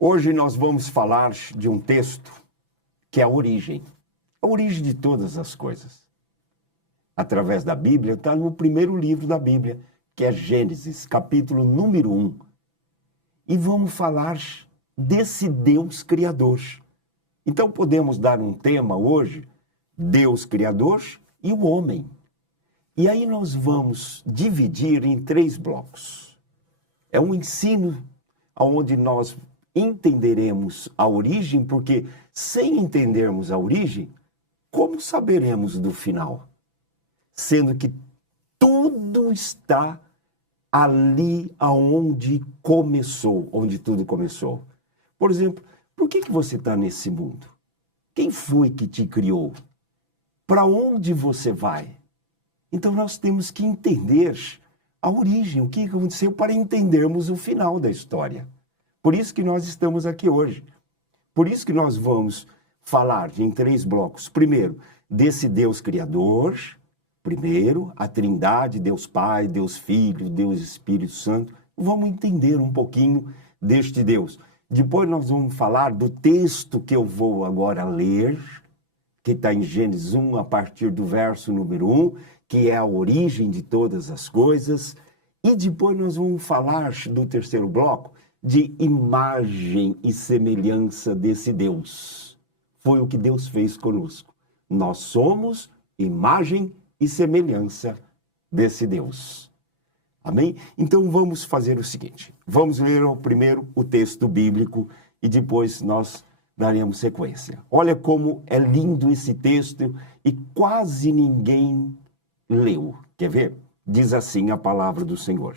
Hoje nós vamos falar de um texto que é a origem de todas as coisas. Através da Bíblia, está no primeiro livro da Bíblia, que é Gênesis, capítulo número 1. E vamos falar desse Deus Criador. Então podemos dar um tema hoje, Deus Criador e o homem. E aí nós vamos dividir em 3 blocos. É um ensino onde nós entenderemos a origem, porque sem entendermos a origem, como saberemos do final? Sendo que tudo está ali aonde começou, onde tudo começou. Por exemplo, por que você está nesse mundo? Quem foi que te criou? Para onde você vai? Então nós temos que entender a origem, o que aconteceu, para entendermos o final da história. Por isso que nós estamos aqui hoje. Por isso que nós vamos falar em 3 blocos. Primeiro, desse Deus Criador. Primeiro, a Trindade, Deus Pai, Deus Filho, Deus Espírito Santo. Vamos entender um pouquinho deste Deus. Depois nós vamos falar do texto que eu vou agora ler, que está em Gênesis 1, a partir do verso número 1, que é a origem de todas as coisas. E depois nós vamos falar do terceiro bloco, de imagem e semelhança desse Deus. Foi o que Deus fez conosco. Nós somos imagem e semelhança desse Deus. Amém? Então vamos fazer o seguinte. Vamos ler primeiro o texto bíblico e depois nós daremos sequência. Olha como é lindo esse texto e quase ninguém leu. Quer ver? Diz assim a palavra do Senhor.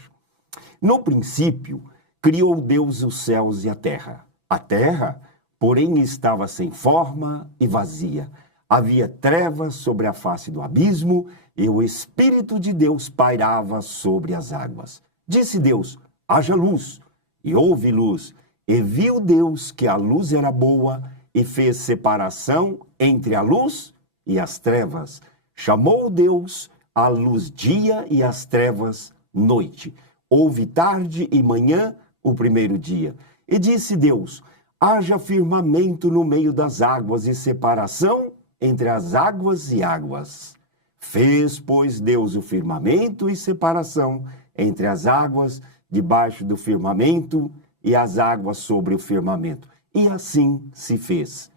No princípio, criou Deus os céus e a terra. A terra, porém, estava sem forma e vazia. Havia trevas sobre a face do abismo e o Espírito de Deus pairava sobre as águas. Disse Deus, haja luz, e houve luz. E viu Deus que a luz era boa e fez separação entre a luz e as trevas. Chamou Deus a luz dia e as trevas noite. Houve tarde e manhã o primeiro dia. E disse Deus, haja firmamento no meio das águas e separação entre as águas e águas. Fez, pois, Deus o firmamento e separação entre as águas debaixo do firmamento e as águas sobre o firmamento. E assim se fez.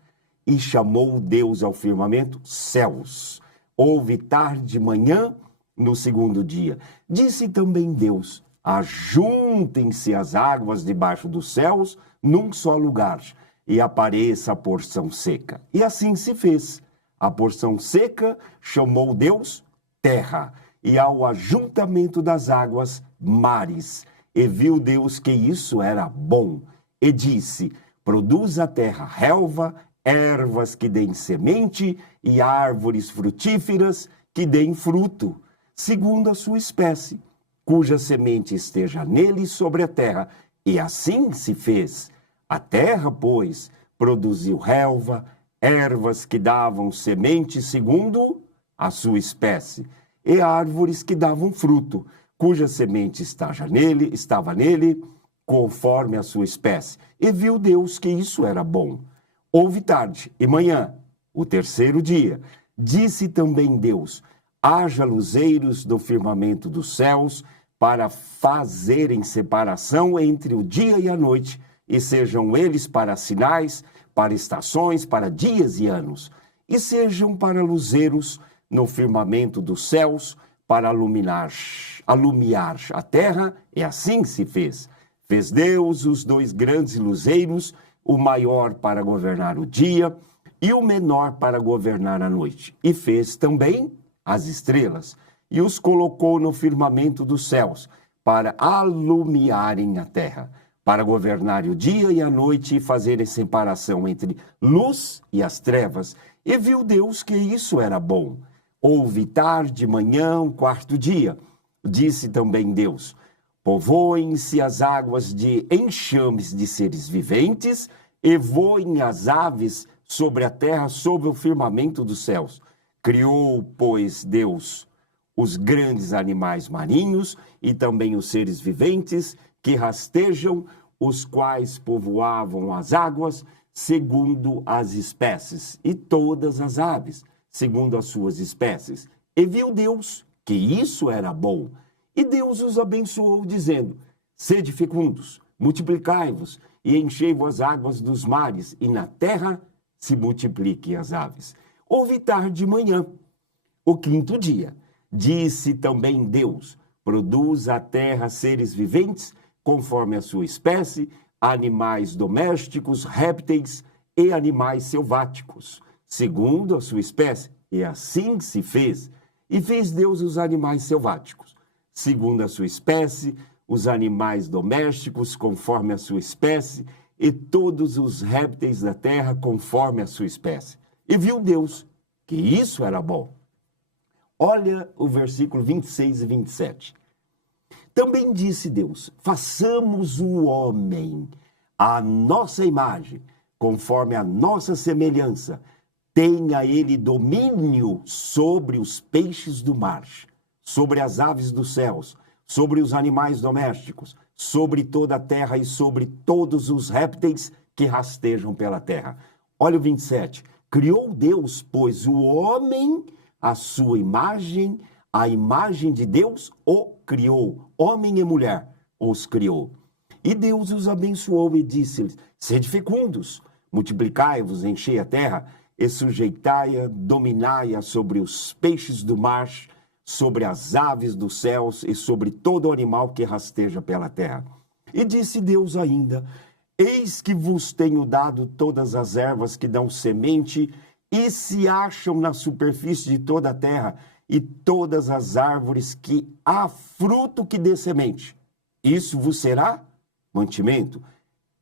E chamou Deus ao firmamento céus. Houve tarde e manhã no segundo dia. Disse também Deus, ajuntem-se as águas debaixo dos céus num só lugar, e apareça a porção seca. E assim se fez. A porção seca chamou Deus terra, e ao ajuntamento das águas, mares. E viu Deus que isso era bom. E disse, produz a terra relva, ervas que deem semente, e árvores frutíferas que deem fruto, segundo a sua espécie, cuja semente esteja nele sobre a terra. E assim se fez. A terra, pois, produziu relva, ervas que davam semente segundo a sua espécie, e árvores que davam fruto, cuja semente estava nele, conforme a sua espécie. E viu Deus que isso era bom. Houve tarde e manhã, o terceiro dia. Disse também Deus, haja luzeiros do firmamento dos céus, para fazerem separação entre o dia e a noite, e sejam eles para sinais, para estações, para dias e anos, e sejam para luzeiros no firmamento dos céus, para alumiar a terra, e assim se fez. Fez Deus os 2 grandes luzeiros, o maior para governar o dia, e o menor para governar a noite. E fez também as estrelas, e os colocou no firmamento dos céus, para alumiarem a terra, para governar o dia e a noite e fazerem separação entre luz e as trevas. E viu Deus que isso era bom. Houve tarde, manhã, o 4º dia. Disse também Deus, povoem-se as águas de enxames de seres viventes, e voem as aves sobre a terra, sobre o firmamento dos céus. Criou, pois, Deus os grandes animais marinhos e também os seres viventes que rastejam, os quais povoavam as águas, segundo as espécies, e todas as aves, segundo as suas espécies. E viu Deus que isso era bom. E Deus os abençoou, dizendo: sede fecundos, multiplicai-vos, e enchei-vos as águas dos mares, e na terra se multipliquem as aves. Houve tarde de manhã, o quinto dia. Disse também Deus: produz a terra seres viventes, conforme a sua espécie, animais domésticos, répteis e animais selváticos, segundo a sua espécie. E assim se fez. E fez Deus os animais selváticos, segundo a sua espécie, os animais domésticos, conforme a sua espécie, e todos os répteis da terra, conforme a sua espécie. E viu Deus que isso era bom. Olha o versículo 26 e 27. Também disse Deus: façamos o homem à nossa imagem, conforme a nossa semelhança. Tenha ele domínio sobre os peixes do mar, sobre as aves dos céus, sobre os animais domésticos, sobre toda a terra e sobre todos os répteis que rastejam pela terra. Olha o 27. Criou Deus, pois, o homem à sua imagem, a imagem de Deus o criou. Homem e mulher os criou. E Deus os abençoou e disse-lhes: sede fecundos, multiplicai-vos, enchei a terra, e sujeitai-a, dominai-a sobre os peixes do mar, sobre as aves dos céus e sobre todo animal que rasteja pela terra. E disse Deus ainda: eis que vos tenho dado todas as ervas que dão semente e se acham na superfície de toda a terra, e todas as árvores que há fruto que dê semente. Isso vos será mantimento.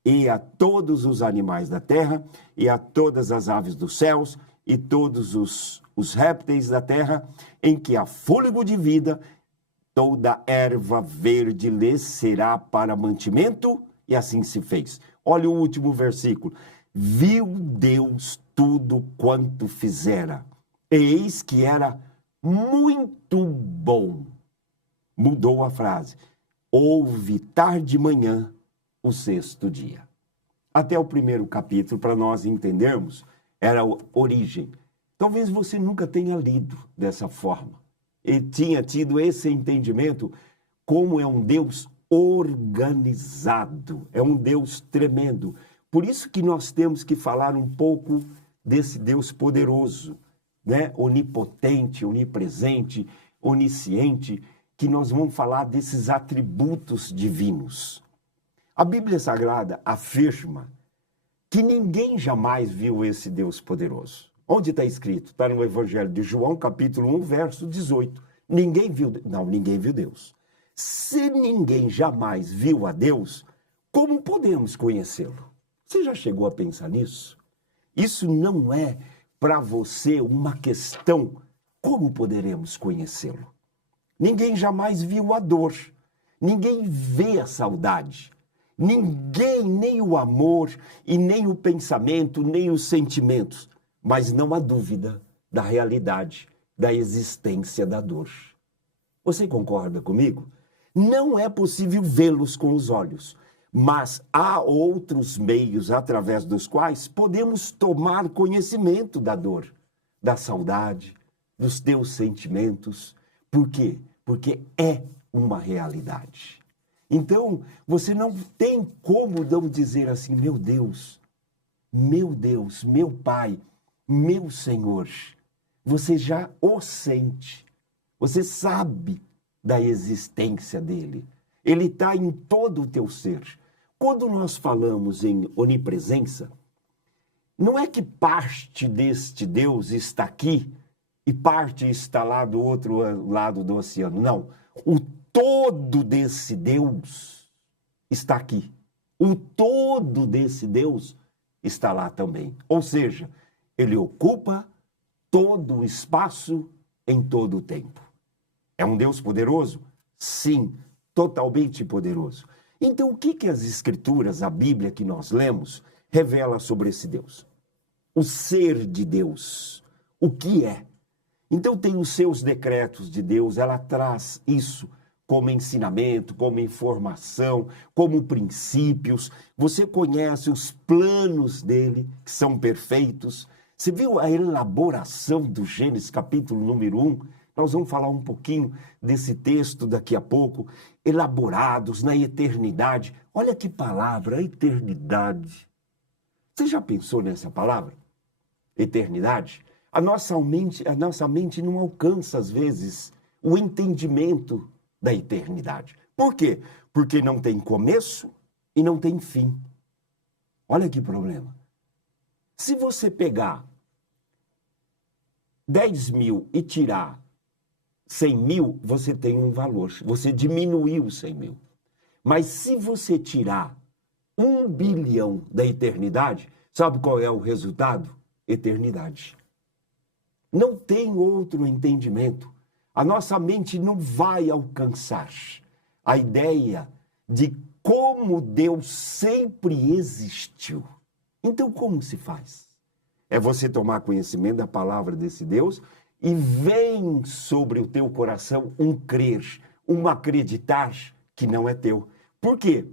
E a todos os animais da terra, e a todas as aves dos céus, e todos os répteis da terra, em que há fôlego de vida, toda erva verde lhes será para mantimento, e assim se fez. Olha o último versículo. Viu Deus tudo quanto fizera, eis que era muito bom. Mudou a frase. Houve tarde de manhã, o sexto dia. Até o primeiro capítulo, para nós entendermos, era a origem. Talvez você nunca tenha lido dessa forma. E tinha tido esse entendimento como é um Deus organizado, é um Deus tremendo. Por isso que nós temos que falar um pouco desse Deus poderoso, né? Onipotente, onipresente, onisciente, que nós vamos falar desses atributos divinos. A Bíblia Sagrada afirma que ninguém jamais viu esse Deus poderoso. Onde está escrito? Está no Evangelho de João, capítulo 1, verso 18. Ninguém viu Deus. Se ninguém jamais viu a Deus, como podemos conhecê-lo? Você já chegou a pensar nisso? Isso não é para você uma questão, como poderemos conhecê-lo? Ninguém jamais viu a dor, ninguém vê a saudade, ninguém, nem o amor, e nem o pensamento, nem os sentimentos, mas não há dúvida da realidade, da existência da dor. Você concorda comigo? Não é possível vê-los com os olhos, mas há outros meios através dos quais podemos tomar conhecimento da dor, da saudade, dos teus sentimentos. Por quê? Porque é uma realidade. Então, você não tem como não dizer assim: meu Deus, meu Pai, meu Senhor. Você já o sente, você sabe da existência dele. Ele está em todo o teu ser. Quando nós falamos em onipresença, não é que parte deste Deus está aqui e parte está lá do outro lado do oceano. Não. O todo desse Deus está aqui. O todo desse Deus está lá também. Ou seja, ele ocupa todo o espaço em todo o tempo. É um Deus poderoso? Sim, totalmente poderoso. Então, o que as Escrituras, a Bíblia que nós lemos, revela sobre esse Deus? O ser de Deus. O que é? Então, tem os seus decretos de Deus, ela traz isso como ensinamento, como informação, como princípios. Você conhece os planos dele, que são perfeitos. Você viu a elaboração do Gênesis, capítulo número 1? Nós vamos falar um pouquinho desse texto daqui a pouco. Elaborados na eternidade. Olha que palavra, eternidade. Você já pensou nessa palavra? Eternidade? A nossa mente não alcança, às vezes, o entendimento da eternidade. Por quê? Porque não tem começo e não tem fim. Olha que problema. Se você pegar 10 mil e tirar 100 mil, você tem um valor. Você diminuiu 100 mil. Mas se você tirar 1 bilhão da eternidade, sabe qual é o resultado? Eternidade. Não tem outro entendimento. A nossa mente não vai alcançar a ideia de como Deus sempre existiu. Então, como se faz? É você tomar conhecimento da palavra desse Deus e vem sobre o teu coração um crer, um acreditar que não é teu. Por quê?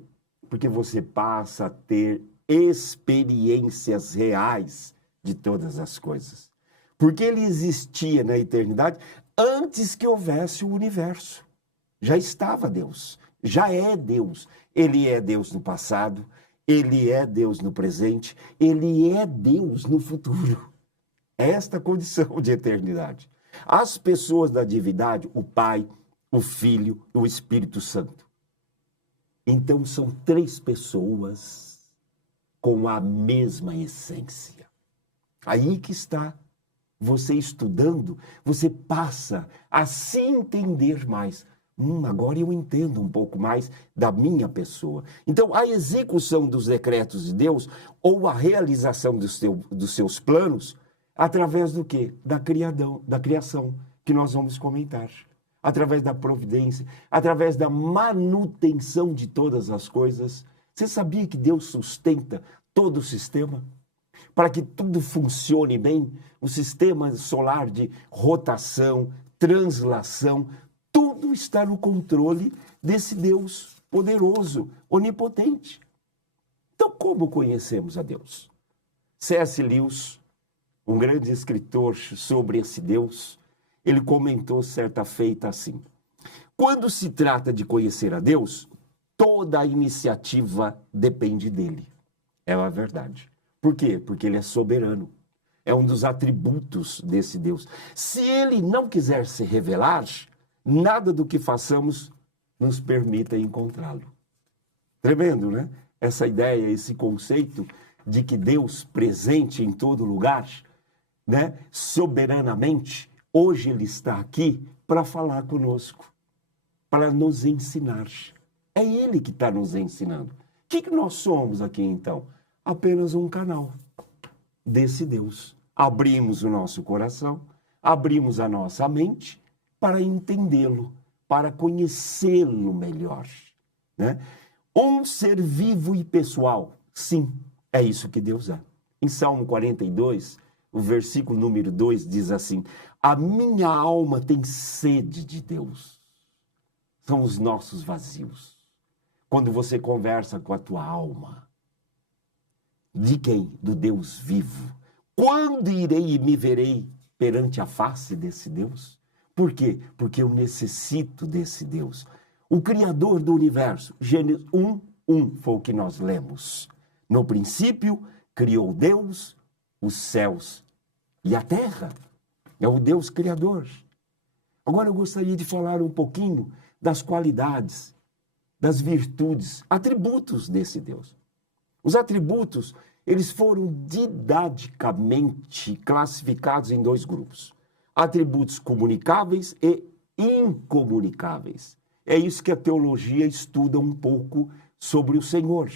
Porque você passa a ter experiências reais de todas as coisas. Porque ele existia na eternidade antes que houvesse o universo. Já estava Deus, já é Deus. Ele é Deus no passado, ele é Deus no presente, ele é Deus no futuro. Esta condição de eternidade. As pessoas da divindade, o Pai, o Filho e o Espírito Santo. Então são 3 pessoas com a mesma essência. Aí que está. Você estudando, você passa a se entender mais. Agora eu entendo um pouco mais da minha pessoa. Então, a execução dos decretos de Deus ou a realização dos seus planos, através do quê? Da criação, que nós vamos comentar. Através da providência, através da manutenção de todas as coisas. Você sabia que Deus sustenta todo o sistema? Para que tudo funcione bem, o sistema solar de rotação, translação, tudo está no controle desse Deus poderoso, onipotente. Então, como conhecemos a Deus? C.S. Lewis, um grande escritor sobre esse Deus, ele comentou certa feita assim: quando se trata de conhecer a Deus, toda a iniciativa depende dele. É a verdade. Por quê? Porque ele é soberano. É um dos atributos desse Deus. Se ele não quiser se revelar, nada do que façamos nos permita encontrá-lo. Tremendo, né? Essa ideia, esse conceito de que Deus presente em todo lugar, né? Soberanamente, hoje ele está aqui para falar conosco, para nos ensinar. É ele que está nos ensinando. O que nós somos aqui então? Apenas um canal desse Deus. Abrimos o nosso coração, abrimos a nossa mente para entendê-lo, para conhecê-lo melhor, né? Um ser vivo e pessoal, sim, é isso que Deus é. Em Salmo 42, o versículo número 2 diz assim: a minha alma tem sede de Deus. São os nossos vazios. Quando você conversa com a tua alma, de quem? Do Deus vivo. Quando irei e me verei perante a face desse Deus? Por quê? Porque eu necessito desse Deus. O Criador do universo, Gênesis 1:1 foi o que nós lemos. No princípio, criou Deus os céus e a terra. É o Deus Criador. Agora eu gostaria de falar um pouquinho das qualidades, das virtudes, atributos desse Deus. Os atributos, eles foram didaticamente classificados em 2 grupos. Atributos comunicáveis e incomunicáveis. É isso que a teologia estuda um pouco sobre o Senhor.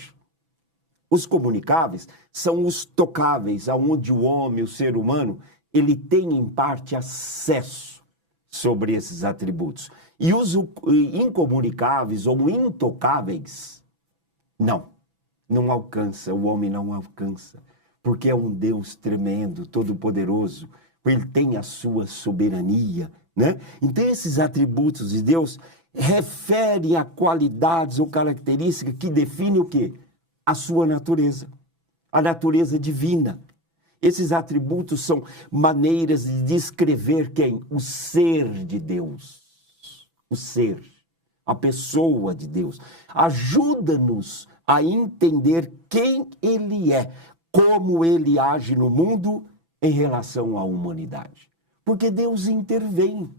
Os comunicáveis são os tocáveis, aonde o homem, o ser humano, ele tem em parte acesso sobre esses atributos. E os incomunicáveis ou intocáveis, não alcança, o homem não alcança, porque é um Deus tremendo, todo-poderoso, ele tem a sua soberania, né? Então esses atributos de Deus, referem a qualidades ou características que definem o quê? A sua natureza, a natureza divina. Esses atributos são maneiras de descrever quem? O ser de Deus. O ser, a pessoa de Deus. Ajuda-nos a entender quem Ele é, como Ele age no mundo em relação à humanidade. Porque Deus intervém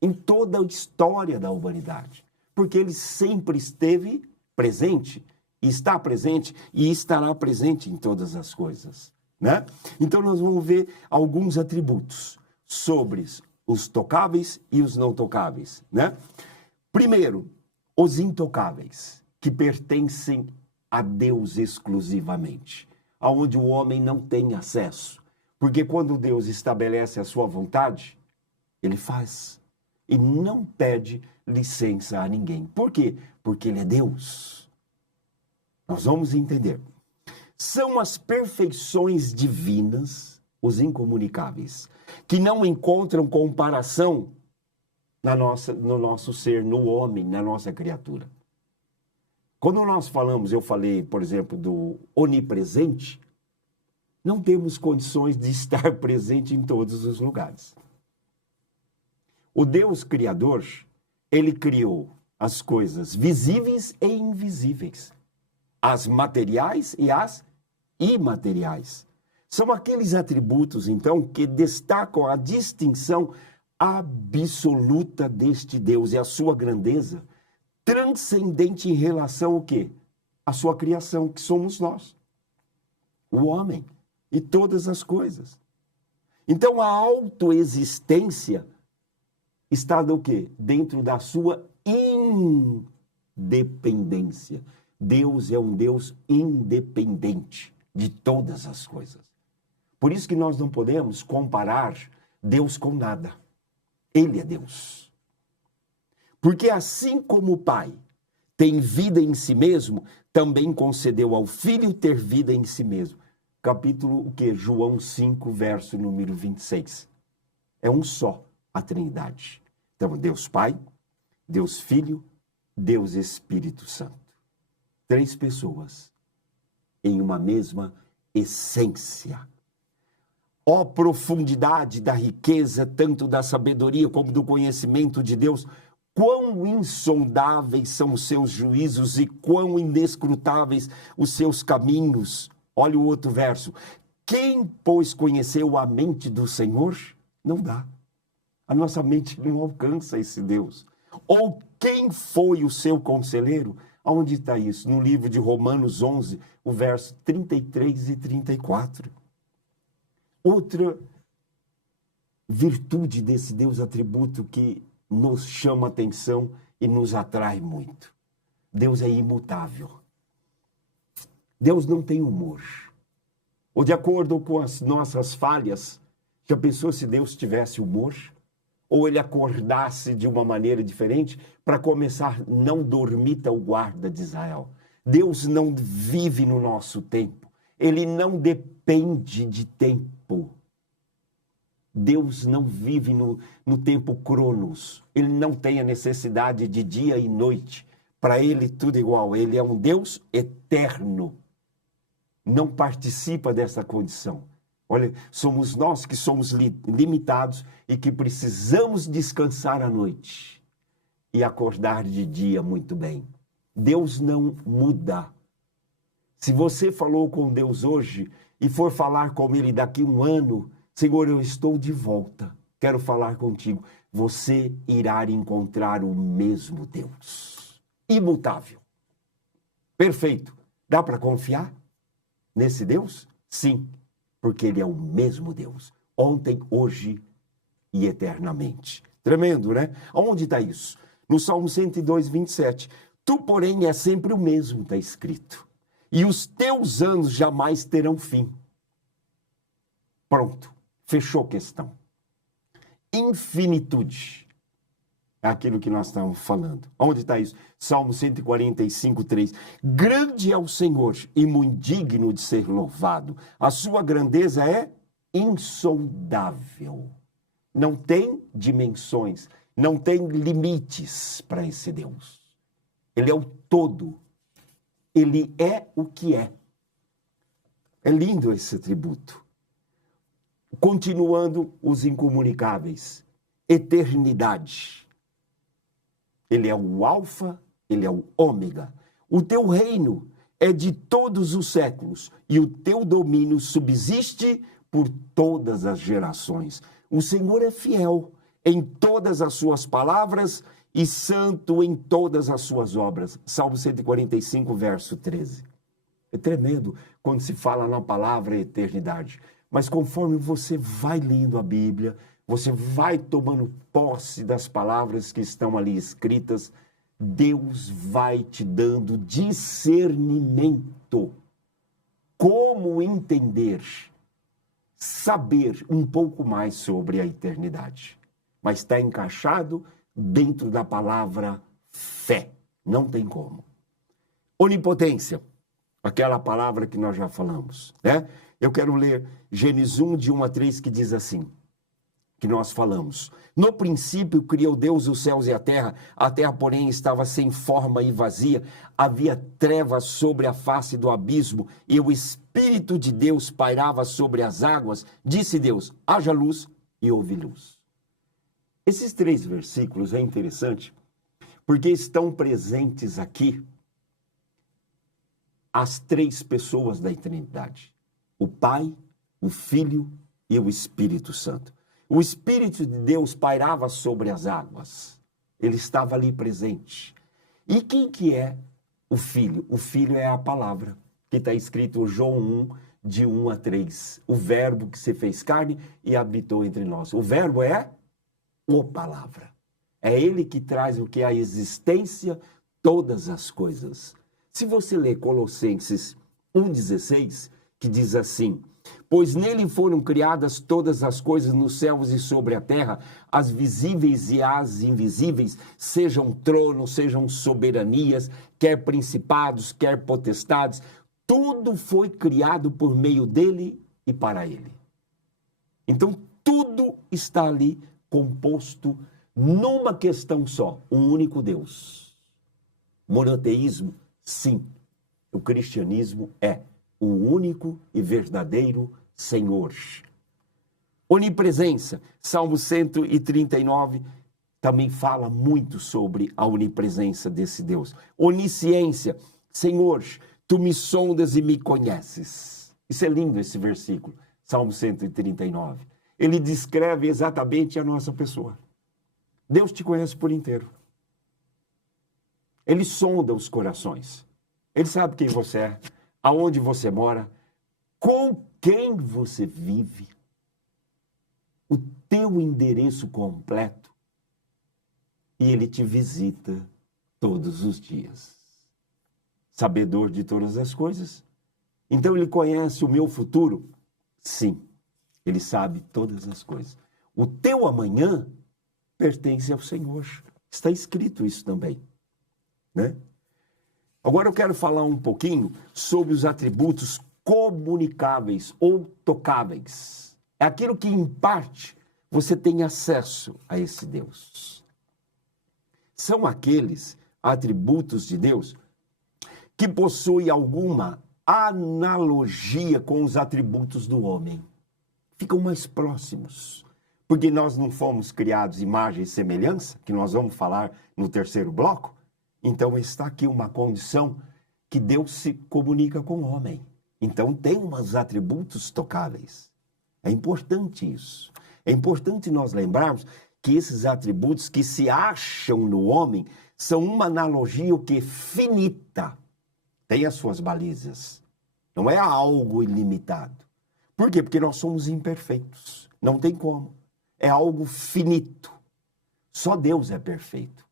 em toda a história da humanidade. Porque Ele sempre esteve presente, está presente e estará presente em todas as coisas, né? Então nós vamos ver alguns atributos sobre os tocáveis e os não tocáveis, né? Primeiro, os intocáveis, que pertencem a Deus exclusivamente, aonde o homem não tem acesso. Porque quando Deus estabelece a sua vontade, Ele faz e não pede licença a ninguém. Por quê? Porque Ele é Deus. Nós vamos entender. São as perfeições divinas, os incomunicáveis, que não encontram comparação no nosso ser, no homem, na nossa criatura. Quando nós falamos, eu falei, por exemplo, do onipresente, não temos condições de estar presente em todos os lugares. O Deus Criador, Ele criou as coisas visíveis e invisíveis, as materiais e as imateriais. São aqueles atributos, então, que destacam a distinção absoluta deste Deus e a sua grandeza, transcendente em relação ao quê? A sua criação, que somos nós, o homem e todas as coisas. Então, a autoexistência está do quê? Dentro da sua independência. Deus é um Deus independente de todas as coisas. Por isso que nós não podemos comparar Deus com nada. Ele é Deus. Porque assim como o Pai tem vida em si mesmo, também concedeu ao Filho ter vida em si mesmo. Capítulo o quê? João 5, verso número 26. É um só a Trindade. Então, Deus Pai, Deus Filho, Deus Espírito Santo. 3 pessoas em uma mesma essência. Ó profundidade da riqueza, tanto da sabedoria como do conhecimento de Deus, quão insondáveis são os seus juízos e quão inescrutáveis os seus caminhos. Olha o outro verso. Quem, pois, conheceu a mente do Senhor? Não dá. A nossa mente não alcança esse Deus. Ou quem foi o seu conselheiro? Aonde está isso? No livro de Romanos 11, o verso 33 e 34. Outra virtude desse Deus, atributo que nos chama atenção e nos atrai muito. Deus é imutável. Deus não tem humor. Ou de acordo com as nossas falhas, já pensou se Deus tivesse humor? Ou ele acordasse de uma maneira diferente para começar, não dormita o guarda de Israel. Deus não vive no nosso tempo. Ele não depende de tempo. Deus não vive no tempo cronos. Ele não tem a necessidade de dia e noite. Para ele tudo igual. Ele é um Deus eterno. Não participa dessa condição. Olha, somos nós que somos limitados e que precisamos descansar à noite e acordar de dia muito bem. Deus não muda. Se você falou com Deus hoje e for falar com Ele daqui um ano, Senhor, eu estou de volta, quero falar contigo. Você irá encontrar o mesmo Deus, imutável, perfeito. Dá para confiar nesse Deus? Sim. Porque Ele é o mesmo Deus, ontem, hoje e eternamente. Tremendo, né? Onde está isso? No Salmo 102, 27. Tu, porém, é sempre o mesmo, está escrito. E os teus anos jamais terão fim. Pronto, fechou a questão. Infinitude. É aquilo que nós estamos falando. Onde está isso? Salmo 145, 3. Grande é o Senhor e muito digno de ser louvado. A sua grandeza é insondável. Não tem dimensões, Não tem limites para esse Deus. Ele é o todo. Ele é o que é. É lindo esse atributo. Continuando os incomunicáveis. Eternidade. Ele é o alfa, ele é o ômega. O teu reino é de todos os séculos e o teu domínio subsiste por todas as gerações. O Senhor é fiel em todas as suas palavras e santo em todas as suas obras. Salmo 145, verso 13. É tremendo quando se fala na palavra eternidade. Mas conforme você vai lendo a Bíblia, você vai tomando posse das palavras que estão ali escritas, Deus vai te dando discernimento. Como entender, saber um pouco mais sobre a eternidade. Mas está encaixado dentro da palavra fé. Não tem como. Onipotência, aquela palavra que nós já falamos, né? Eu quero ler Gênesis 1, de 1 a 3, que diz assim, que nós falamos. No princípio criou Deus os céus e a terra, porém estava sem forma e vazia, havia trevas sobre a face do abismo, e o Espírito de Deus pairava sobre as águas. Disse Deus, haja luz, e houve luz. Esses 3 versículos é interessante, porque estão presentes aqui as 3 pessoas da eternidade. O Pai, o Filho e o Espírito Santo. O Espírito de Deus pairava sobre as águas. Ele estava ali presente. E quem que é o Filho? O Filho é a palavra, que está escrito em João 1, de 1 a 3. O verbo que se fez carne e habitou entre nós. O verbo é a palavra. É ele que traz o que é a existência, todas as coisas. Se você ler Colossenses 1,16, que diz assim, pois nele foram criadas todas as coisas nos céus e sobre a terra, as visíveis e as invisíveis, sejam tronos, sejam soberanias, quer principados, quer potestades, tudo foi criado por meio dele e para ele. Então, tudo está ali composto numa questão só, um único Deus. Monoteísmo, sim. O cristianismo é o único e verdadeiro Senhor. Onipresença, Salmo 139, também fala muito sobre a onipresença desse Deus. Onisciência, Senhor, tu me sondas e me conheces. Isso é lindo, esse versículo, Salmo 139. Ele descreve exatamente a nossa pessoa. Deus te conhece por inteiro. Ele sonda os corações. Ele sabe quem você é, aonde você mora, com quem você vive, o teu endereço completo, e ele te visita todos os dias. Sabedor de todas as coisas. Então ele conhece o meu futuro? Sim, ele sabe todas as coisas. O teu amanhã pertence ao Senhor. Está escrito isso também, né? Agora eu quero falar um pouquinho sobre os atributos comunicáveis ou tocáveis. É aquilo que, em parte, você tem acesso a esse Deus. São aqueles atributos de Deus que possuem alguma analogia com os atributos do homem. Ficam mais próximos. Porque nós não fomos criados imagem e semelhança, que nós vamos falar no terceiro bloco. Então está aqui uma condição que Deus se comunica com o homem. Então tem uns atributos tocáveis. É importante isso. É importante nós lembrarmos que esses atributos que se acham no homem são uma analogia o que finita. Tem as suas balizas. Não é algo ilimitado. Por quê? Porque nós somos imperfeitos. Não tem como. É algo finito. Só Deus é perfeito.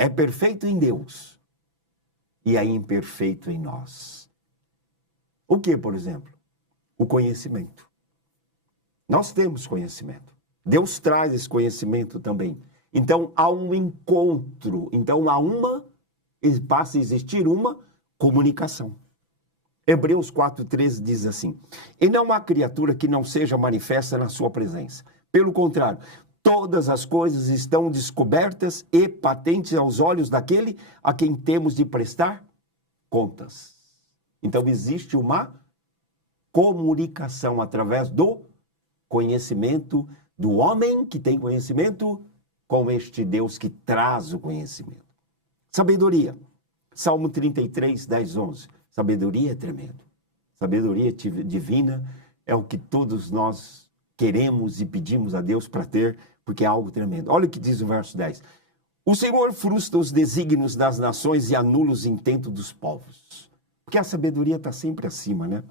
É perfeito em Deus e é imperfeito em nós. O que, por exemplo? O conhecimento. Nós temos conhecimento. Deus traz esse conhecimento também. Então, há um encontro. Então, passa a existir uma comunicação. Hebreus 4,13 diz assim, e não há criatura que não seja manifesta na sua presença. Pelo contrário, todas as coisas estão descobertas e patentes aos olhos daquele a quem temos de prestar contas. Então existe uma comunicação através do conhecimento do homem que tem conhecimento com este Deus que traz o conhecimento. Sabedoria. Salmo 33, 10, 11. Sabedoria é tremendo. Sabedoria divina é o que todos nós queremos e pedimos a Deus para ter, porque é algo tremendo. Olha o que diz o verso 10. O Senhor frustra os desígnios das nações e anula os intentos dos povos. Porque a sabedoria está sempre acima, né?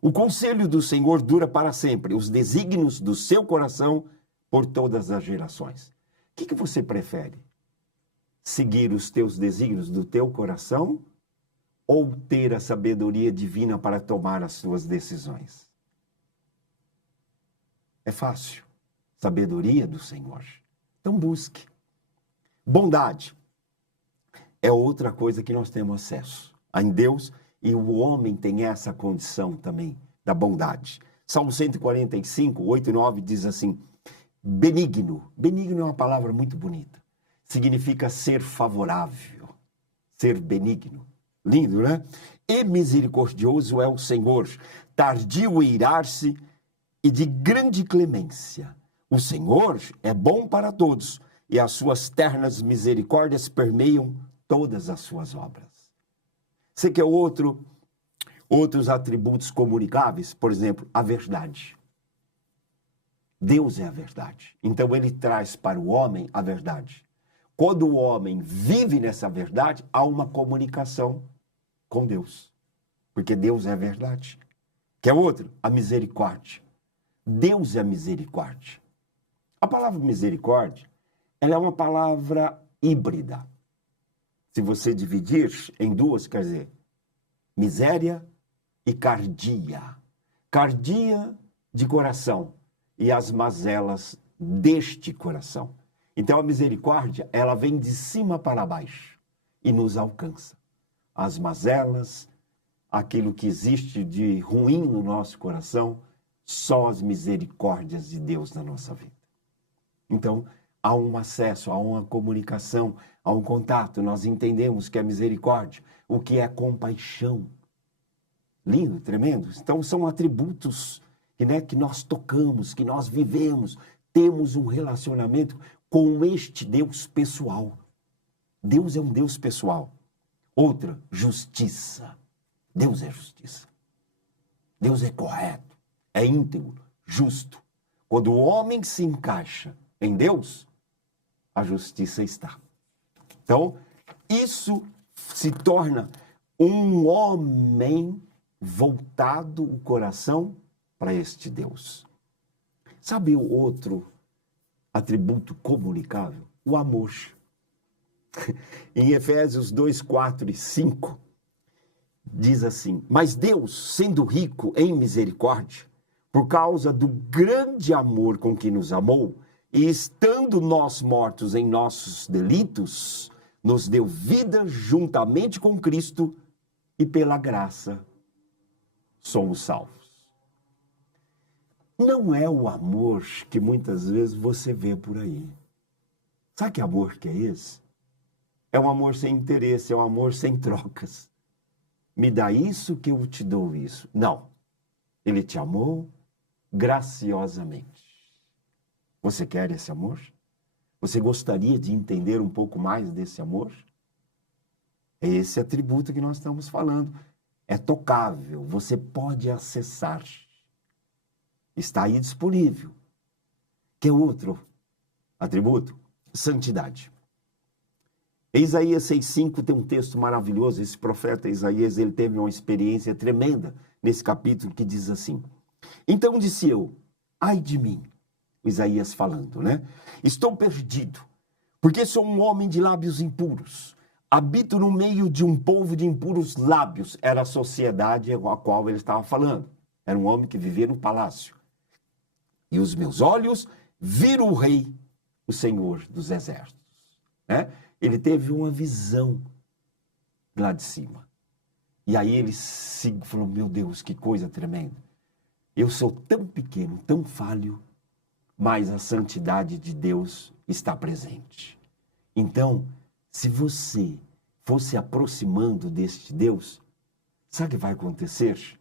O conselho do Senhor dura para sempre, os desígnios do seu coração por todas as gerações. O que você prefere? Seguir os teus desígnios do teu coração ou ter a sabedoria divina para tomar as suas decisões? É fácil. Sabedoria do Senhor. Então busque. Bondade é outra coisa que nós temos acesso em Deus, e o homem tem essa condição também da bondade. Salmo 145, 8 e 9 diz assim: benigno. Benigno é uma palavra muito bonita. Significa ser favorável, ser benigno. Lindo, né? E misericordioso é o Senhor, tardio em irar-se e de grande clemência. O Senhor é bom para todos, e as suas ternas misericórdias permeiam todas as suas obras. Você quer outros atributos comunicáveis? Por exemplo, a verdade. Deus é a verdade. Então ele traz para o homem a verdade. Quando o homem vive nessa verdade, há uma comunicação com Deus. Porque Deus é a verdade. Quer outro? A misericórdia. Deus é a misericórdia. A palavra misericórdia, ela é uma palavra híbrida. Se você dividir em duas, quer dizer, miséria e cardia. Cardia de coração e as mazelas deste coração. Então a misericórdia, ela vem de cima para baixo e nos alcança. As mazelas, aquilo que existe de ruim no nosso coração, só as misericórdias de Deus na nossa vida. Então, há um acesso, há uma comunicação, há um contato. Nós entendemos que é misericórdia, o que é compaixão. Lindo, tremendo. Então, são atributos que nós tocamos, que nós vivemos. Temos um relacionamento com este Deus pessoal. Deus é um Deus pessoal. Outra, justiça. Deus é justiça. Deus é correto, é íntegro, justo. Quando o homem se encaixa em Deus, a justiça está. Então, isso se torna um homem voltado o coração para este Deus. Sabe o outro atributo comunicável? O amor. Em Efésios 2, 4 e 5, diz assim: mas Deus, sendo rico em misericórdia, por causa do grande amor com que nos amou, e estando nós mortos em nossos delitos, nos deu vida juntamente com Cristo, e pela graça somos salvos. Não é o amor que muitas vezes você vê por aí. Sabe que amor que é esse? É um amor sem interesse, é um amor sem trocas. Me dá isso que eu te dou isso. Não. Ele te amou graciosamente. Você quer esse amor? Você gostaria de entender um pouco mais desse amor? É esse atributo que nós estamos falando. É tocável, você pode acessar. Está aí disponível. Que outro atributo? Santidade. Isaías 6,5 tem um texto maravilhoso. Esse profeta Isaías, ele teve uma experiência tremenda nesse capítulo que diz assim: então disse eu, ai de mim, Isaías falando, né? Estou perdido, porque sou um homem de lábios impuros. Habito no meio de um povo de impuros lábios. Era a sociedade a qual ele estava falando. Era um homem que vivia no palácio. E os meus olhos viram o rei, o Senhor dos exércitos. Né? Ele teve uma visão lá de cima. E aí ele falou, meu Deus, que coisa tremenda. Eu sou tão pequeno, tão falho, mais a santidade de Deus está presente. Então, se você for se aproximando deste Deus, sabe o que vai acontecer?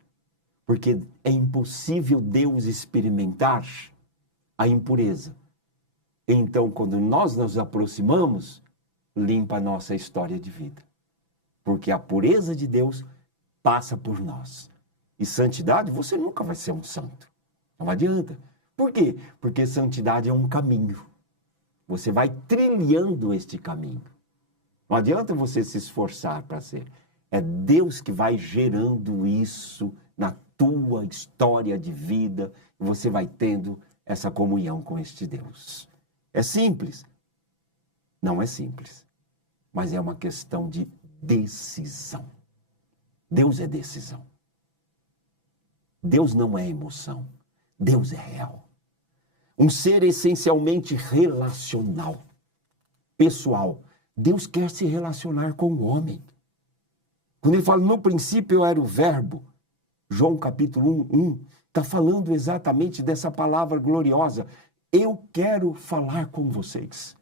Porque é impossível Deus experimentar a impureza. Então, quando nós nos aproximamos, limpa a nossa história de vida. Porque a pureza de Deus passa por nós. E santidade, você nunca vai ser um santo. Não adianta. Por quê? Porque santidade é um caminho. Você vai trilhando este caminho. Não adianta você se esforçar para ser. É Deus que vai gerando isso na tua história de vida. E você vai tendo essa comunhão com este Deus. É simples? Não é simples. Mas é uma questão de decisão. Deus é decisão. Deus não é emoção. Deus é real. Um ser essencialmente relacional, pessoal. Deus quer se relacionar com o homem. Quando ele fala, no princípio era o verbo, João capítulo 1, está falando exatamente dessa palavra gloriosa. Eu quero falar com vocês.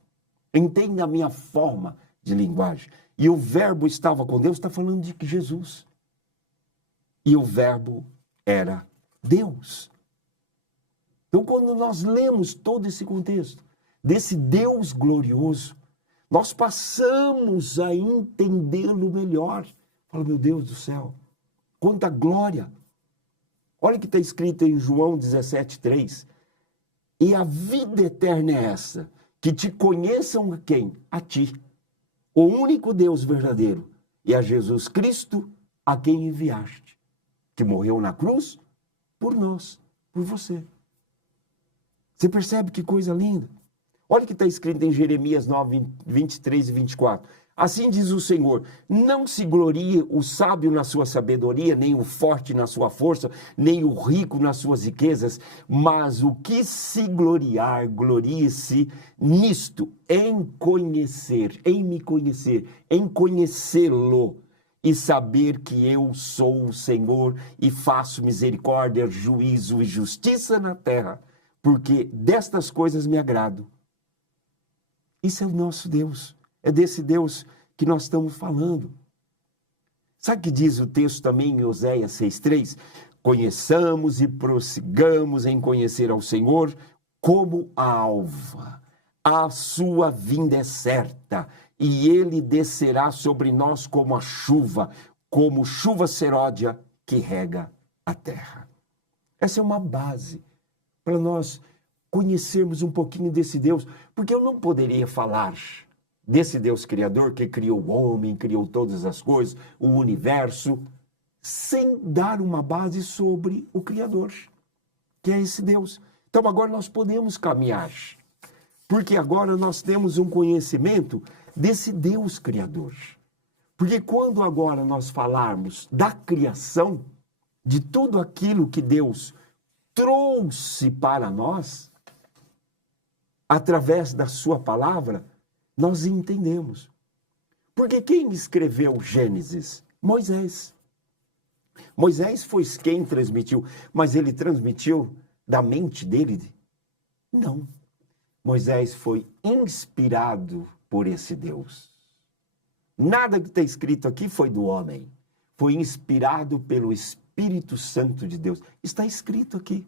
Entenda a minha forma de linguagem. E o verbo estava com Deus, está falando de Jesus. E o verbo era Deus. Então, quando nós lemos todo esse contexto, desse Deus glorioso, nós passamos a entendê-lo melhor. Fala, meu Deus do céu, quanta glória! Olha o que está escrito em João 17:3. E a vida eterna é essa, que te conheçam a quem? A ti, o único Deus verdadeiro, e a Jesus Cristo, a quem enviaste, que morreu na cruz por nós, por você. Você percebe que coisa linda? Olha o que está escrito em Jeremias 9, 23 e 24. Assim diz o Senhor, não se glorie o sábio na sua sabedoria, nem o forte na sua força, nem o rico nas suas riquezas, mas o que se gloriar, glorie-se nisto, em conhecer, em me conhecer, em conhecê-lo e saber que eu sou o Senhor e faço misericórdia, juízo e justiça na terra, porque destas coisas me agrado. Isso é o nosso Deus. É desse Deus que nós estamos falando. Sabe o que diz o texto também em Oséias 6:3? Conheçamos e prossigamos em conhecer ao Senhor como a alva. A sua vinda é certa e ele descerá sobre nós como a chuva, como chuva seródia que rega a terra. Essa é uma base para nós conhecermos um pouquinho desse Deus, porque eu não poderia falar desse Deus Criador que criou o homem, criou todas as coisas, o universo, sem dar uma base sobre o Criador, que é esse Deus. Então agora nós podemos caminhar, porque agora nós temos um conhecimento desse Deus Criador. Porque quando agora nós falarmos da criação, de tudo aquilo que Deus trouxe para nós, através da sua palavra, nós entendemos. Porque quem escreveu Gênesis? Moisés. Moisés foi quem transmitiu, mas ele transmitiu da mente dele? Não. Moisés foi inspirado por esse Deus. Nada que está escrito aqui foi do homem. Foi inspirado pelo Espírito Santo de Deus. Está escrito aqui.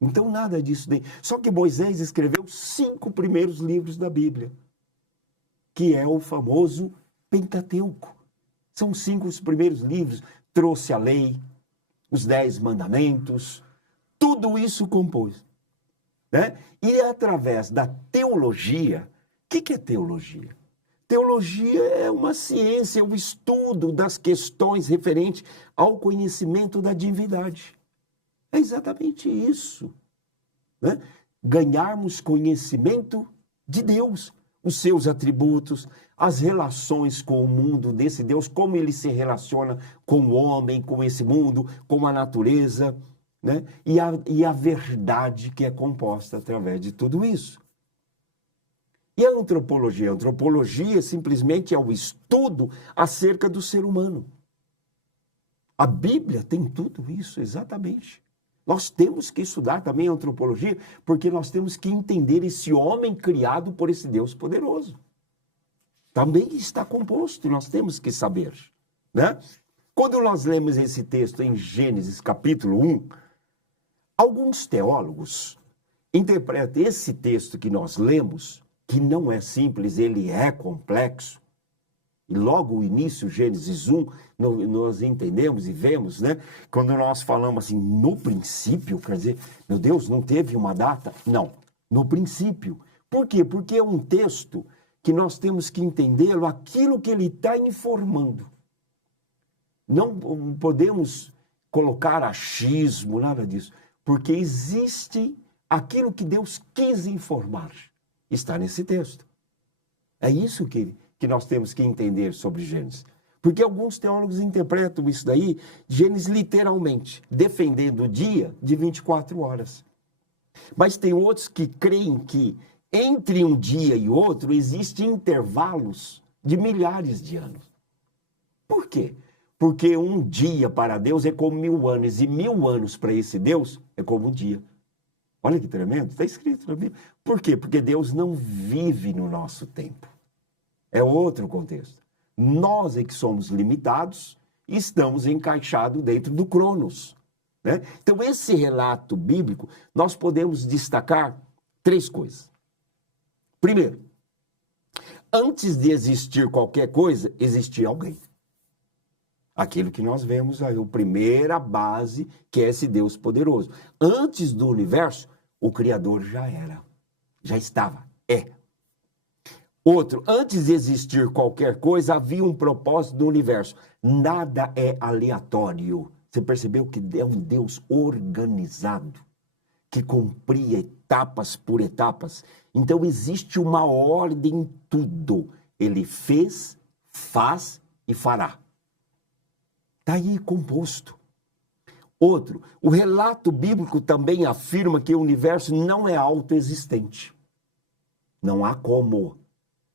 Então, nada disso daí. Só que Moisés escreveu 5 primeiros livros da Bíblia, que é o famoso Pentateuco. São 5 os primeiros livros. Trouxe a lei, os 10 mandamentos, tudo isso compôs. Né? E através da teologia, o que é teologia? Teologia é uma ciência, é um estudo das questões referentes ao conhecimento da divindade. É exatamente isso. Né? Ganharmos conhecimento de Deus, os seus atributos, as relações com o mundo desse Deus, como ele se relaciona com o homem, com esse mundo, com a natureza, né? E a verdade que é composta através de tudo isso. E a antropologia? A antropologia simplesmente é o estudo acerca do ser humano. A Bíblia tem tudo isso, exatamente. Nós temos que estudar também a antropologia, porque nós temos que entender esse homem criado por esse Deus poderoso. Também está composto, nós temos que saber, né? Quando nós lemos esse texto em Gênesis capítulo 1, alguns teólogos interpretam esse texto que nós lemos, que não é simples, ele é complexo. E logo o início, Gênesis 1, nós entendemos e vemos, né? Quando nós falamos assim, no princípio, quer dizer, meu Deus, não teve uma data? Não, no princípio. Por quê? Porque é um texto que nós temos que entendê-lo, aquilo que ele está informando. Não podemos colocar achismo, nada disso, porque existe aquilo que Deus quis informar. Está nesse texto. É isso que nós temos que entender sobre Gênesis. Porque alguns teólogos interpretam isso daí, Gênesis literalmente, defendendo o dia de 24 horas. Mas tem outros que creem que entre um dia e outro existem intervalos de milhares de anos. Por quê? Porque um dia para Deus é como 1000 anos, e 1000 anos para esse Deus é como um dia. Olha que tremendo, está escrito na Bíblia. Por quê? Porque Deus não vive no nosso tempo. É outro contexto. Nós é que somos limitados e estamos encaixados dentro do Cronos, né? Então, esse relato bíblico, nós podemos destacar 3 coisas. Primeiro, antes de existir qualquer coisa, existia alguém. Aquilo que nós vemos aí, a primeira base, que é esse Deus poderoso. Antes do universo, o Criador já era, já estava, é. Outro, antes de existir qualquer coisa, havia um propósito do universo. Nada é aleatório. Você percebeu que é um Deus organizado, que cumpria etapas por etapas. Então, existe uma ordem em tudo. Ele fez, faz e fará. Está aí composto. Outro, o relato bíblico também afirma que o universo não é autoexistente. Não há como.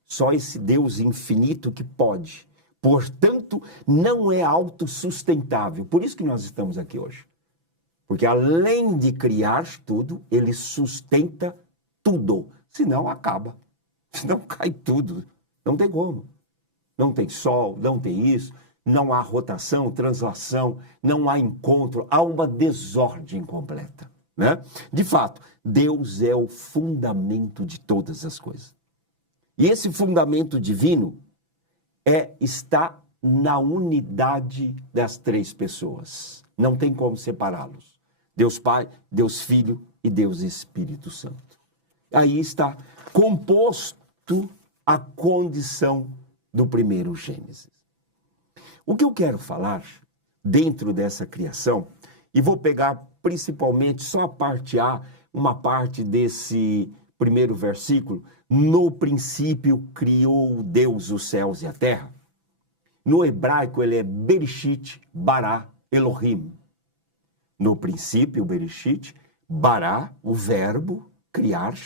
Só esse Deus infinito que pode. Portanto, não é autossustentável. Por isso que nós estamos aqui hoje. Porque além de criar tudo, ele sustenta tudo. Senão acaba. Senão cai tudo. Não tem como. Não tem sol, não tem isso. Não há rotação, translação, não há encontro. Há uma desordem completa, né? De fato, Deus é o fundamento de todas as coisas. E esse fundamento divino está na unidade das 3 pessoas. Não tem como separá-los. Deus Pai, Deus Filho e Deus Espírito Santo. Aí está composto a condição do primeiro Gênesis. O que eu quero falar dentro dessa criação, e vou pegar principalmente só a parte A, uma parte desse primeiro versículo, no princípio criou Deus os céus e a terra. No hebraico ele é Bereshit, Bará, Elohim. No princípio, Bereshit, Bará, o verbo, criar,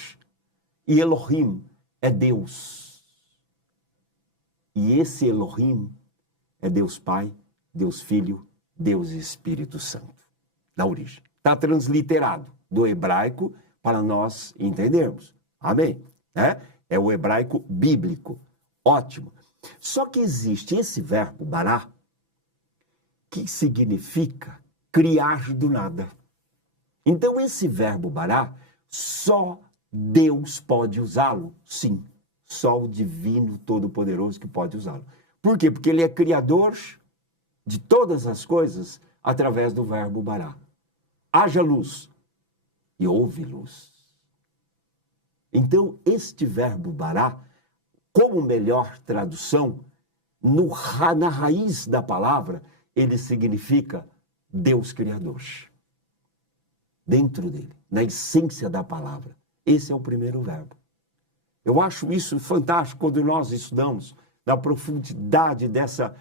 e Elohim é Deus. E esse Elohim é Deus Pai, Deus Filho, Deus Espírito Santo. Na origem. Está transliterado do hebraico para nós entendermos. Amém? É o hebraico bíblico. Ótimo. Só que existe esse verbo, bará, que significa criar do nada. Então, esse verbo bará, só Deus pode usá-lo? Sim. Só o Divino Todo-Poderoso que pode usá-lo. Por quê? Porque ele é criador de todas as coisas através do verbo bará. Haja luz e houve luz. Então, este verbo bará, como melhor tradução, na raiz da palavra, ele significa Deus Criador. Dentro dele, na essência da palavra. Esse é o primeiro verbo. Eu acho isso fantástico quando nós estudamos na profundidade dessa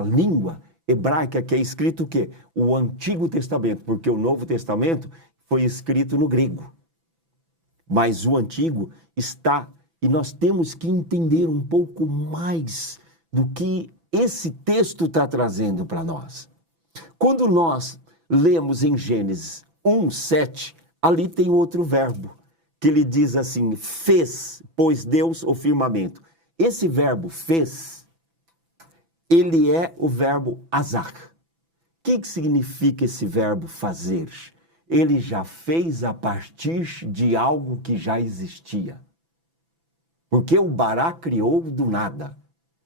língua hebraica que é escrito o quê? O Antigo Testamento, porque o Novo Testamento foi escrito no grego. Mas o Antigo está, e nós temos que entender um pouco mais do que esse texto está trazendo para nós. Quando nós lemos em Gênesis 1:7, ali tem outro verbo, que ele diz assim, fez, pois Deus, o firmamento. Esse verbo fez, ele é o verbo azar. O que significa esse verbo fazer? Ele já fez a partir de algo que já existia. Porque o Bará criou do nada.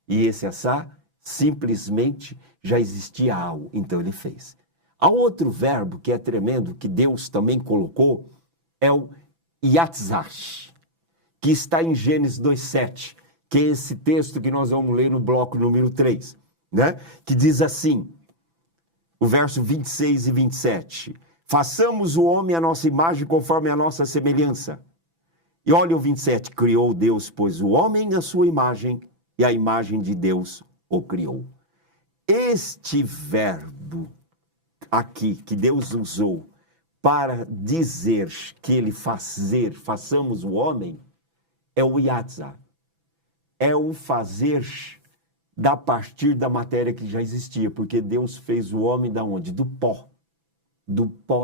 E esse Assá simplesmente já existia algo. Então ele fez. Há outro verbo que é tremendo, que Deus também colocou, é o Yatzach, que está em Gênesis 2:7, que é esse texto que nós vamos ler no bloco número 3, né? Que diz assim, o verso 26 e 27. Façamos o homem à nossa imagem conforme a nossa semelhança. E olha o 27, criou Deus, pois o homem à sua imagem, e a imagem de Deus o criou. Este verbo aqui, que Deus usou para dizer que ele façamos o homem, é o yatzah. É o fazer da partir da matéria que já existia, porque Deus fez o homem da onde? Do pó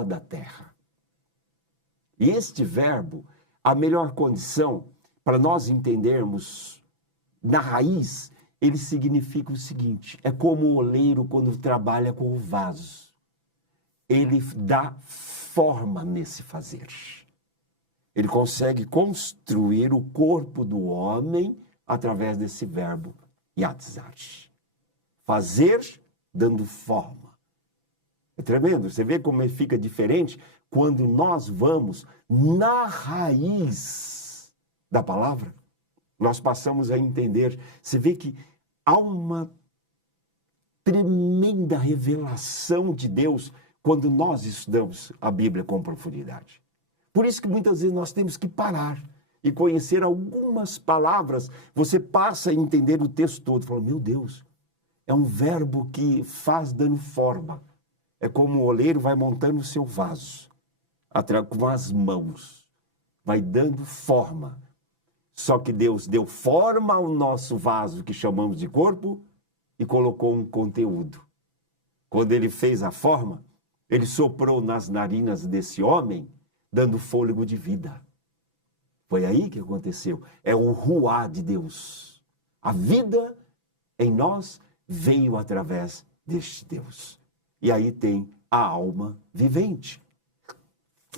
da terra. E este verbo, a melhor condição para nós entendermos na raiz, ele significa o seguinte, é como o oleiro quando trabalha com o vaso. Ele dá forma nesse fazer. Ele consegue construir o corpo do homem através desse verbo yatzach. Fazer dando forma. É tremendo. Você vê como ele fica diferente quando nós vamos na raiz da palavra. Nós passamos a entender. Você vê que há uma tremenda revelação de Deus quando nós estudamos a Bíblia com profundidade. Por isso que muitas vezes nós temos que parar e conhecer algumas palavras. Você passa a entender o texto todo. Fala, meu Deus, é um verbo que faz dando forma. É como o oleiro vai montando o seu vaso, com as mãos, vai dando forma. Só que Deus deu forma ao nosso vaso, que chamamos de corpo, e colocou um conteúdo. Quando ele fez a forma, ele soprou nas narinas desse homem, dando fôlego de vida. Foi aí que aconteceu. É o ruá de Deus. A vida em nós veio através deste Deus. E aí tem a alma vivente.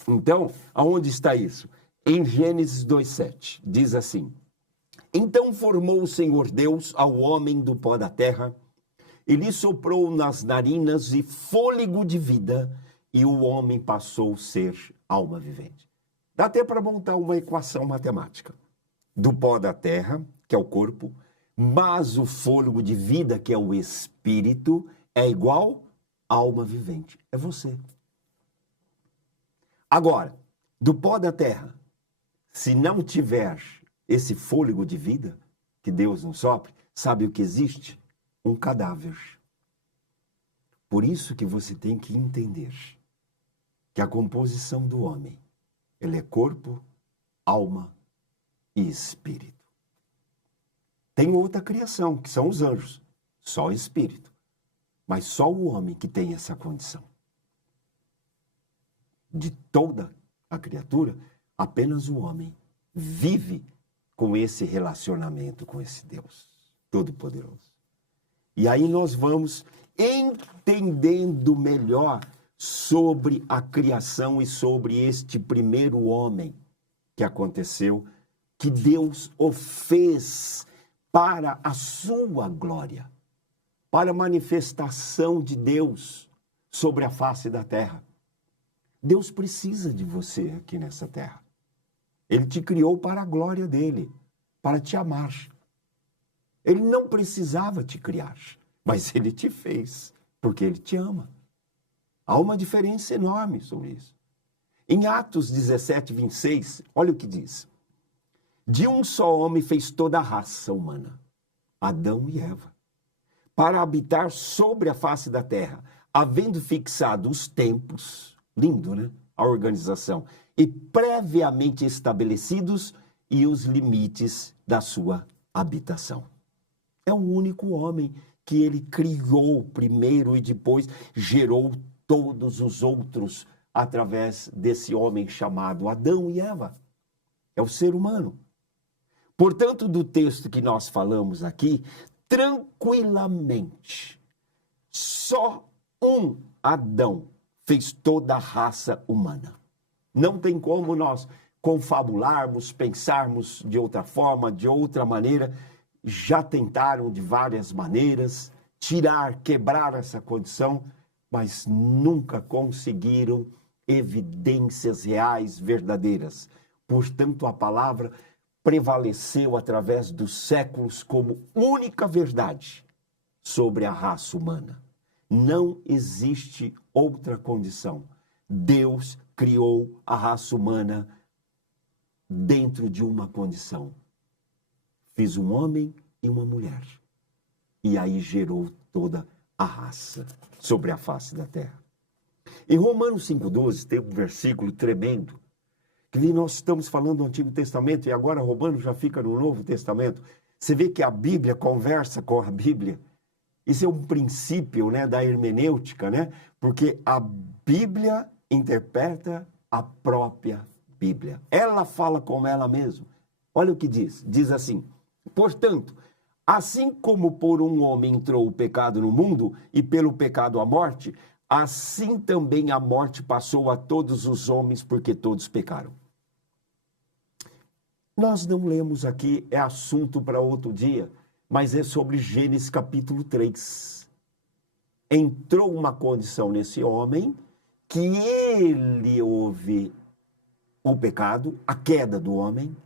Então, aonde está isso? Em Gênesis 2:7, diz assim, então formou o Senhor Deus ao homem do pó da terra, e lhe soprou nas narinas e fôlego de vida, e o homem passou a ser alma vivente. Dá até para montar uma equação matemática. Do pó da terra, que é o corpo, mas o fôlego de vida, que é o espírito, é igual a alma vivente. É você. Agora, do pó da terra, se não tiver esse fôlego de vida, que Deus nos sopre, sabe o que existe? Um cadáver. Por isso que você tem que entender que a composição do homem, ele é corpo, alma e espírito. Tem outra criação, que são os anjos, só espírito. Mas só o homem que tem essa condição. De toda a criatura, apenas o homem vive com esse relacionamento com esse Deus Todo-Poderoso. E aí nós vamos entendendo melhor sobre a criação e sobre este primeiro homem que aconteceu, que Deus o fez para a sua glória, para a manifestação de Deus sobre a face da terra. Deus precisa de você aqui nessa terra. Ele te criou para a glória dele, para te amar. Ele não precisava te criar, mas ele te fez, porque ele te ama. Há uma diferença enorme sobre isso. Em Atos 17:26, olha o que diz. De um só homem fez toda a raça humana, Adão e Eva, para habitar sobre a face da terra, havendo fixado os tempos, lindo, né? A organização, e previamente estabelecidos e os limites da sua habitação. É o único homem que ele criou primeiro e depois gerou todos os outros através desse homem chamado Adão e Eva. É o ser humano. Portanto, do texto que nós falamos aqui, tranquilamente, só um Adão fez toda a raça humana. Não tem como nós confabularmos, pensarmos de outra forma, de outra maneira. Já tentaram de várias maneiras tirar, quebrar essa condição, mas nunca conseguiram evidências reais, verdadeiras. Portanto, a palavra prevaleceu através dos séculos como única verdade sobre a raça humana. Não existe outra condição. Deus criou a raça humana dentro de uma condição. Fiz um homem e uma mulher. E aí gerou toda a raça sobre a face da terra. Em Romanos 5,12 tem um versículo tremendo, que nós estamos falando do Antigo Testamento e agora Romanos já fica no Novo Testamento. Você vê que a Bíblia conversa com a Bíblia. Isso é um princípio, né, da hermenêutica, né? Porque a Bíblia interpreta a própria Bíblia. Ela fala como ela mesma. Olha o que diz. Diz assim: portanto, assim como por um homem entrou o pecado no mundo e pelo pecado a morte, assim também a morte passou a todos os homens porque todos pecaram. Nós não lemos aqui, é assunto para outro dia, mas é sobre Gênesis capítulo 3. Entrou uma condição nesse homem que ele houve o pecado, a queda do homem,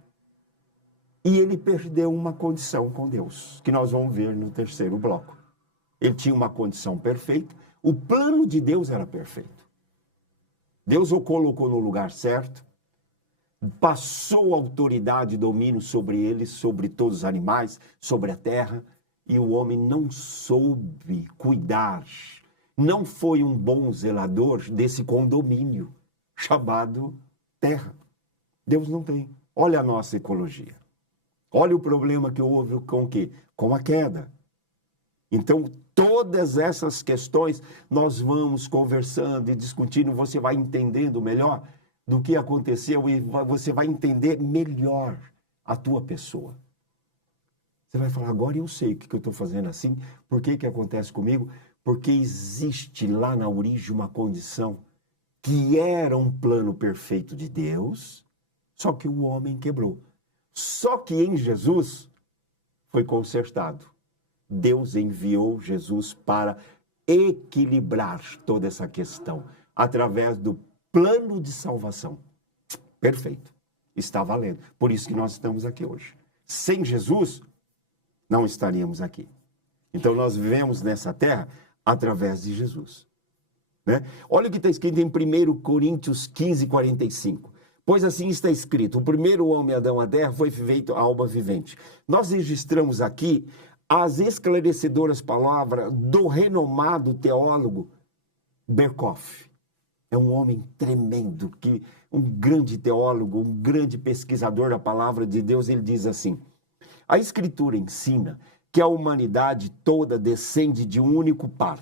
e ele perdeu uma condição com Deus, que nós vamos ver no terceiro bloco. Ele tinha uma condição perfeita, o plano de Deus era perfeito. Deus o colocou no lugar certo, passou autoridade e domínio sobre ele, sobre todos os animais, sobre a terra, e o homem não soube cuidar, não foi um bom zelador desse condomínio chamado terra. Deus não tem. Olha a nossa ecologia. Olha o problema que houve com o quê? Com a queda. Então, todas essas questões nós vamos conversando e discutindo, você vai entendendo melhor do que aconteceu e você vai entender melhor a tua pessoa. Você vai falar, agora eu sei o que eu estou fazendo assim, por que acontece comigo? Porque existe lá na origem uma condição que era um plano perfeito de Deus, só que o homem quebrou. Só que em Jesus foi consertado. Deus enviou Jesus para equilibrar toda essa questão através do plano de salvação. Perfeito. Está valendo. Por isso que nós estamos aqui hoje. Sem Jesus, não estaríamos aqui. Então nós vivemos nessa terra através de Jesus. Né? Olha o que está escrito em 1 Coríntios 15, 45. Pois assim está escrito, o primeiro homem, Adão, a terra, foi feito alma vivente. Nós registramos aqui as esclarecedoras palavras do renomado teólogo Berkhof. É um homem tremendo, um grande teólogo, um grande pesquisador da palavra de Deus. Ele diz assim: a Escritura ensina que a humanidade toda descende de um único par.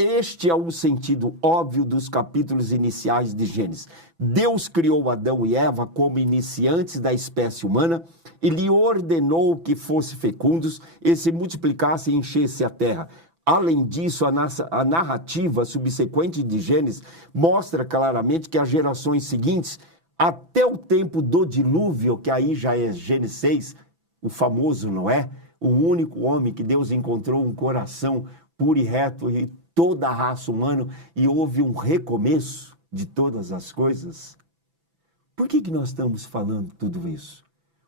Este é o sentido óbvio dos capítulos iniciais de Gênesis. Deus criou Adão e Eva como iniciantes da espécie humana e lhe ordenou que fossem fecundos e se multiplicassem e enchessem a terra. Além disso, a narrativa subsequente de Gênesis mostra claramente que as gerações seguintes, até o tempo do dilúvio, que aí já é Gênesis 6, o famoso Noé, o único homem que Deus encontrou um coração puro e reto e toda a raça humana, e houve um recomeço de todas as coisas. Por que nós estamos falando tudo isso?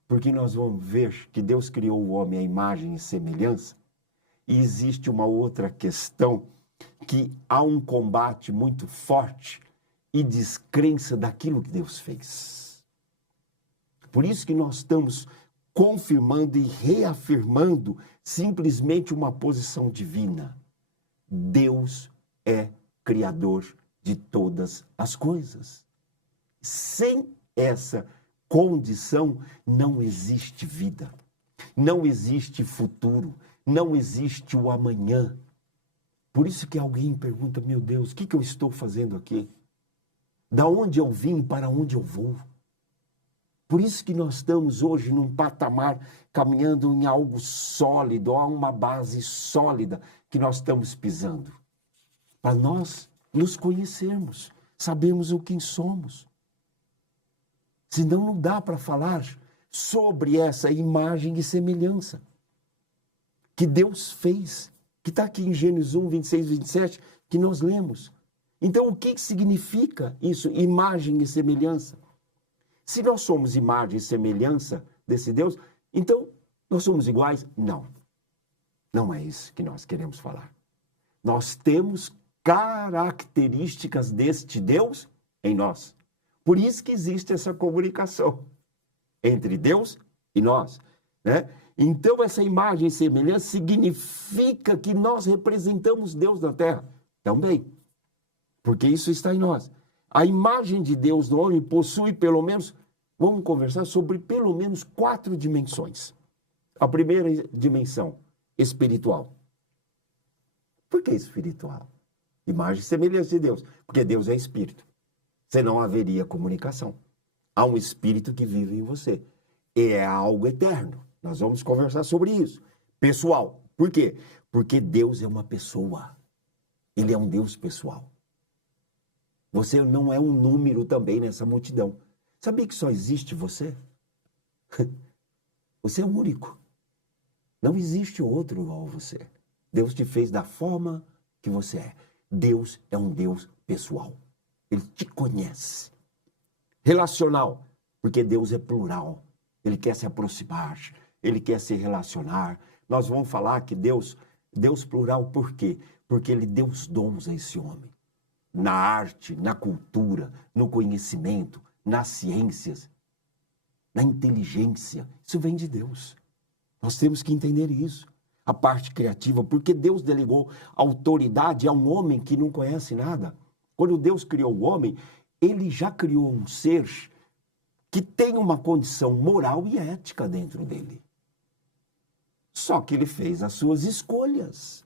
Porque nós vamos ver que Deus criou o homem à imagem e semelhança, e existe uma outra questão, que há um combate muito forte e descrença daquilo que Deus fez. Por isso que nós estamos confirmando e reafirmando simplesmente uma posição divina. Deus é criador de todas as coisas. Sem essa condição, não existe vida, não existe futuro, não existe o amanhã. Por isso que alguém pergunta, meu Deus, o que eu estou fazendo aqui? Da onde eu vim, para onde eu vou? Por isso que nós estamos hoje num patamar, caminhando em algo sólido, há uma base sólida que nós estamos pisando. Para nós nos conhecermos, sabemos o quem somos. Senão não dá para falar sobre essa imagem e semelhança que Deus fez, que está aqui em Gênesis 1, 26, 27, que nós lemos. Então, o que significa isso, imagem e semelhança? Se nós somos imagem e semelhança desse Deus, então nós somos iguais? Não. Não é isso que nós queremos falar. Nós temos características deste Deus em nós. Por isso que existe essa comunicação entre Deus e nós, né? Então, essa imagem e semelhança significa que nós representamos Deus na Terra também, porque isso está em nós. A imagem de Deus no homem possui pelo menos, vamos conversar sobre pelo menos 4 dimensões. A primeira dimensão, espiritual. Por que espiritual? Imagem e semelhança de Deus, porque Deus é espírito. Senão haveria comunicação. Há um espírito que vive em você. E é algo eterno. Nós vamos conversar sobre isso. Pessoal. Por quê? Porque Deus é uma pessoa. Ele é um Deus pessoal. Você não é um número também nessa multidão. Sabia que só existe você? Você é único. Não existe outro igual a você. Deus te fez da forma que você é. Deus é um Deus pessoal. Ele te conhece. Relacional, porque Deus é plural. Ele quer se aproximar, ele quer se relacionar. Nós vamos falar que Deus plural por quê? Porque ele deu os dons a esse homem. Na arte, na cultura, no conhecimento, nas ciências, na inteligência. Isso vem de Deus. Nós temos que entender isso. A parte criativa, porque Deus delegou autoridade a um homem que não conhece nada. Quando Deus criou o homem, ele já criou um ser que tem uma condição moral e ética dentro dele. Só que ele fez as suas escolhas.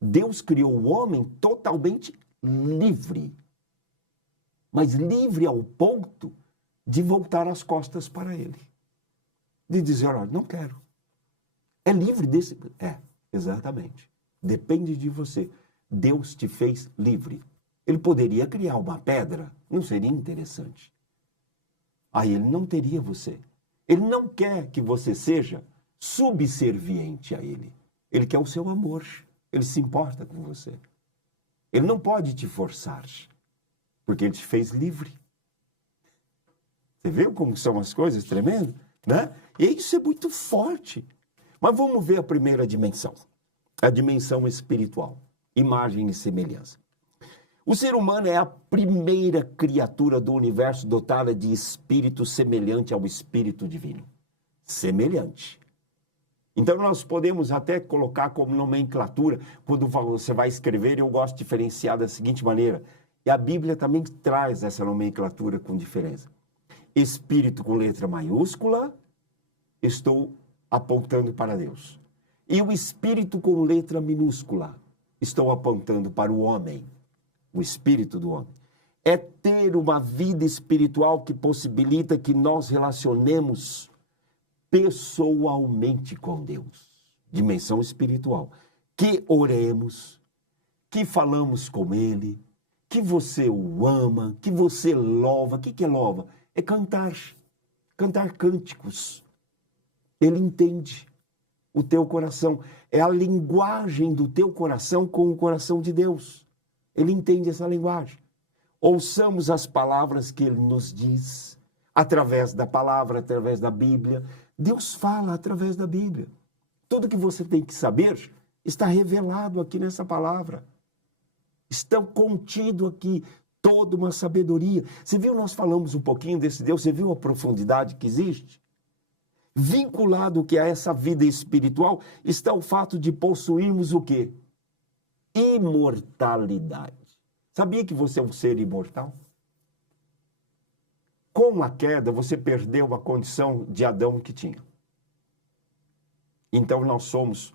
Deus criou o homem totalmente livre. Mas livre ao ponto de voltar as costas para ele. De dizer, olha, não quero. É livre desse... É, exatamente. Depende de você. Deus te fez livre. Ele poderia criar uma pedra, não seria interessante. Aí ele não teria você. Ele não quer que você seja subserviente a ele. Ele quer o seu amor. Ele se importa com você. Ele não pode te forçar, porque ele te fez livre. Você viu como são as coisas tremendas? Né? E isso é muito forte. Mas vamos ver a primeira dimensão. A dimensão espiritual. Imagem e semelhança. O ser humano é a primeira criatura do universo dotada de espírito semelhante ao espírito divino. Semelhante. Então nós podemos até colocar como nomenclatura, quando você vai escrever, eu gosto de diferenciar da seguinte maneira. E a Bíblia também traz essa nomenclatura com diferença. Espírito com letra maiúscula, estou apontando para Deus. E o espírito com letra minúscula, estou apontando para o homem. O espírito do homem. É ter uma vida espiritual que possibilita que nós relacionemos pessoalmente com Deus. Dimensão espiritual. Que oremos, que falamos com Ele, que você o ama, que você louva. O que é louva? É cantar. Cantar cânticos. Ele entende o teu coração. É a linguagem do teu coração com o coração de Deus. Ele entende essa linguagem. Ouçamos as palavras que ele nos diz, através da palavra, através da Bíblia. Deus fala através da Bíblia. Tudo que você tem que saber está revelado aqui nessa palavra. Está contido aqui toda uma sabedoria. Você viu, nós falamos um pouquinho desse Deus, você viu a profundidade que existe? Vinculado que a essa vida espiritual está o fato de possuirmos o quê? Imortalidade. Sabia que você é um ser imortal? Com a queda, você perdeu a condição de Adão que tinha. Então, nós somos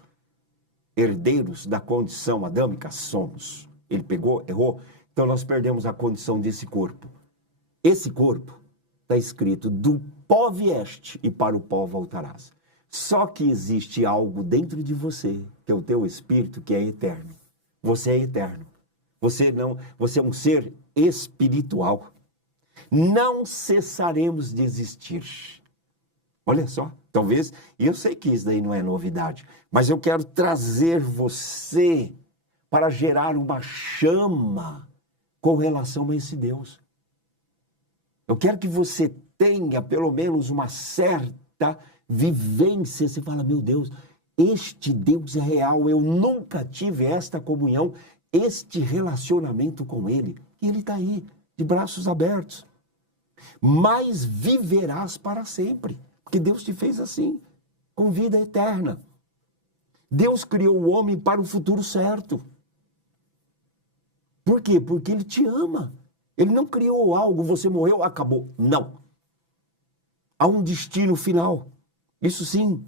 herdeiros da condição adâmica? Somos. Ele pegou, errou, então nós perdemos a condição desse corpo. Esse corpo está escrito: do pó vieste e para o pó voltarás. Só que existe algo dentro de você, que é o teu espírito, que é eterno. Você é eterno. Você é um ser espiritual. Não cessaremos de existir. Olha só, talvez, e eu sei que isso daí não é novidade, mas eu quero trazer você para gerar uma chama com relação a esse Deus. Eu quero que você tenha pelo menos uma certa vivência. Você fala: meu Deus, este Deus é real, eu nunca tive esta comunhão, este relacionamento com Ele. E Ele está aí, de braços abertos. Mas viverás para sempre, porque Deus te fez assim, com vida eterna. Deus criou o homem para o futuro certo. Por quê? Porque Ele te ama. Ele não criou algo, você morreu, acabou. Não. Há um destino final. Isso sim.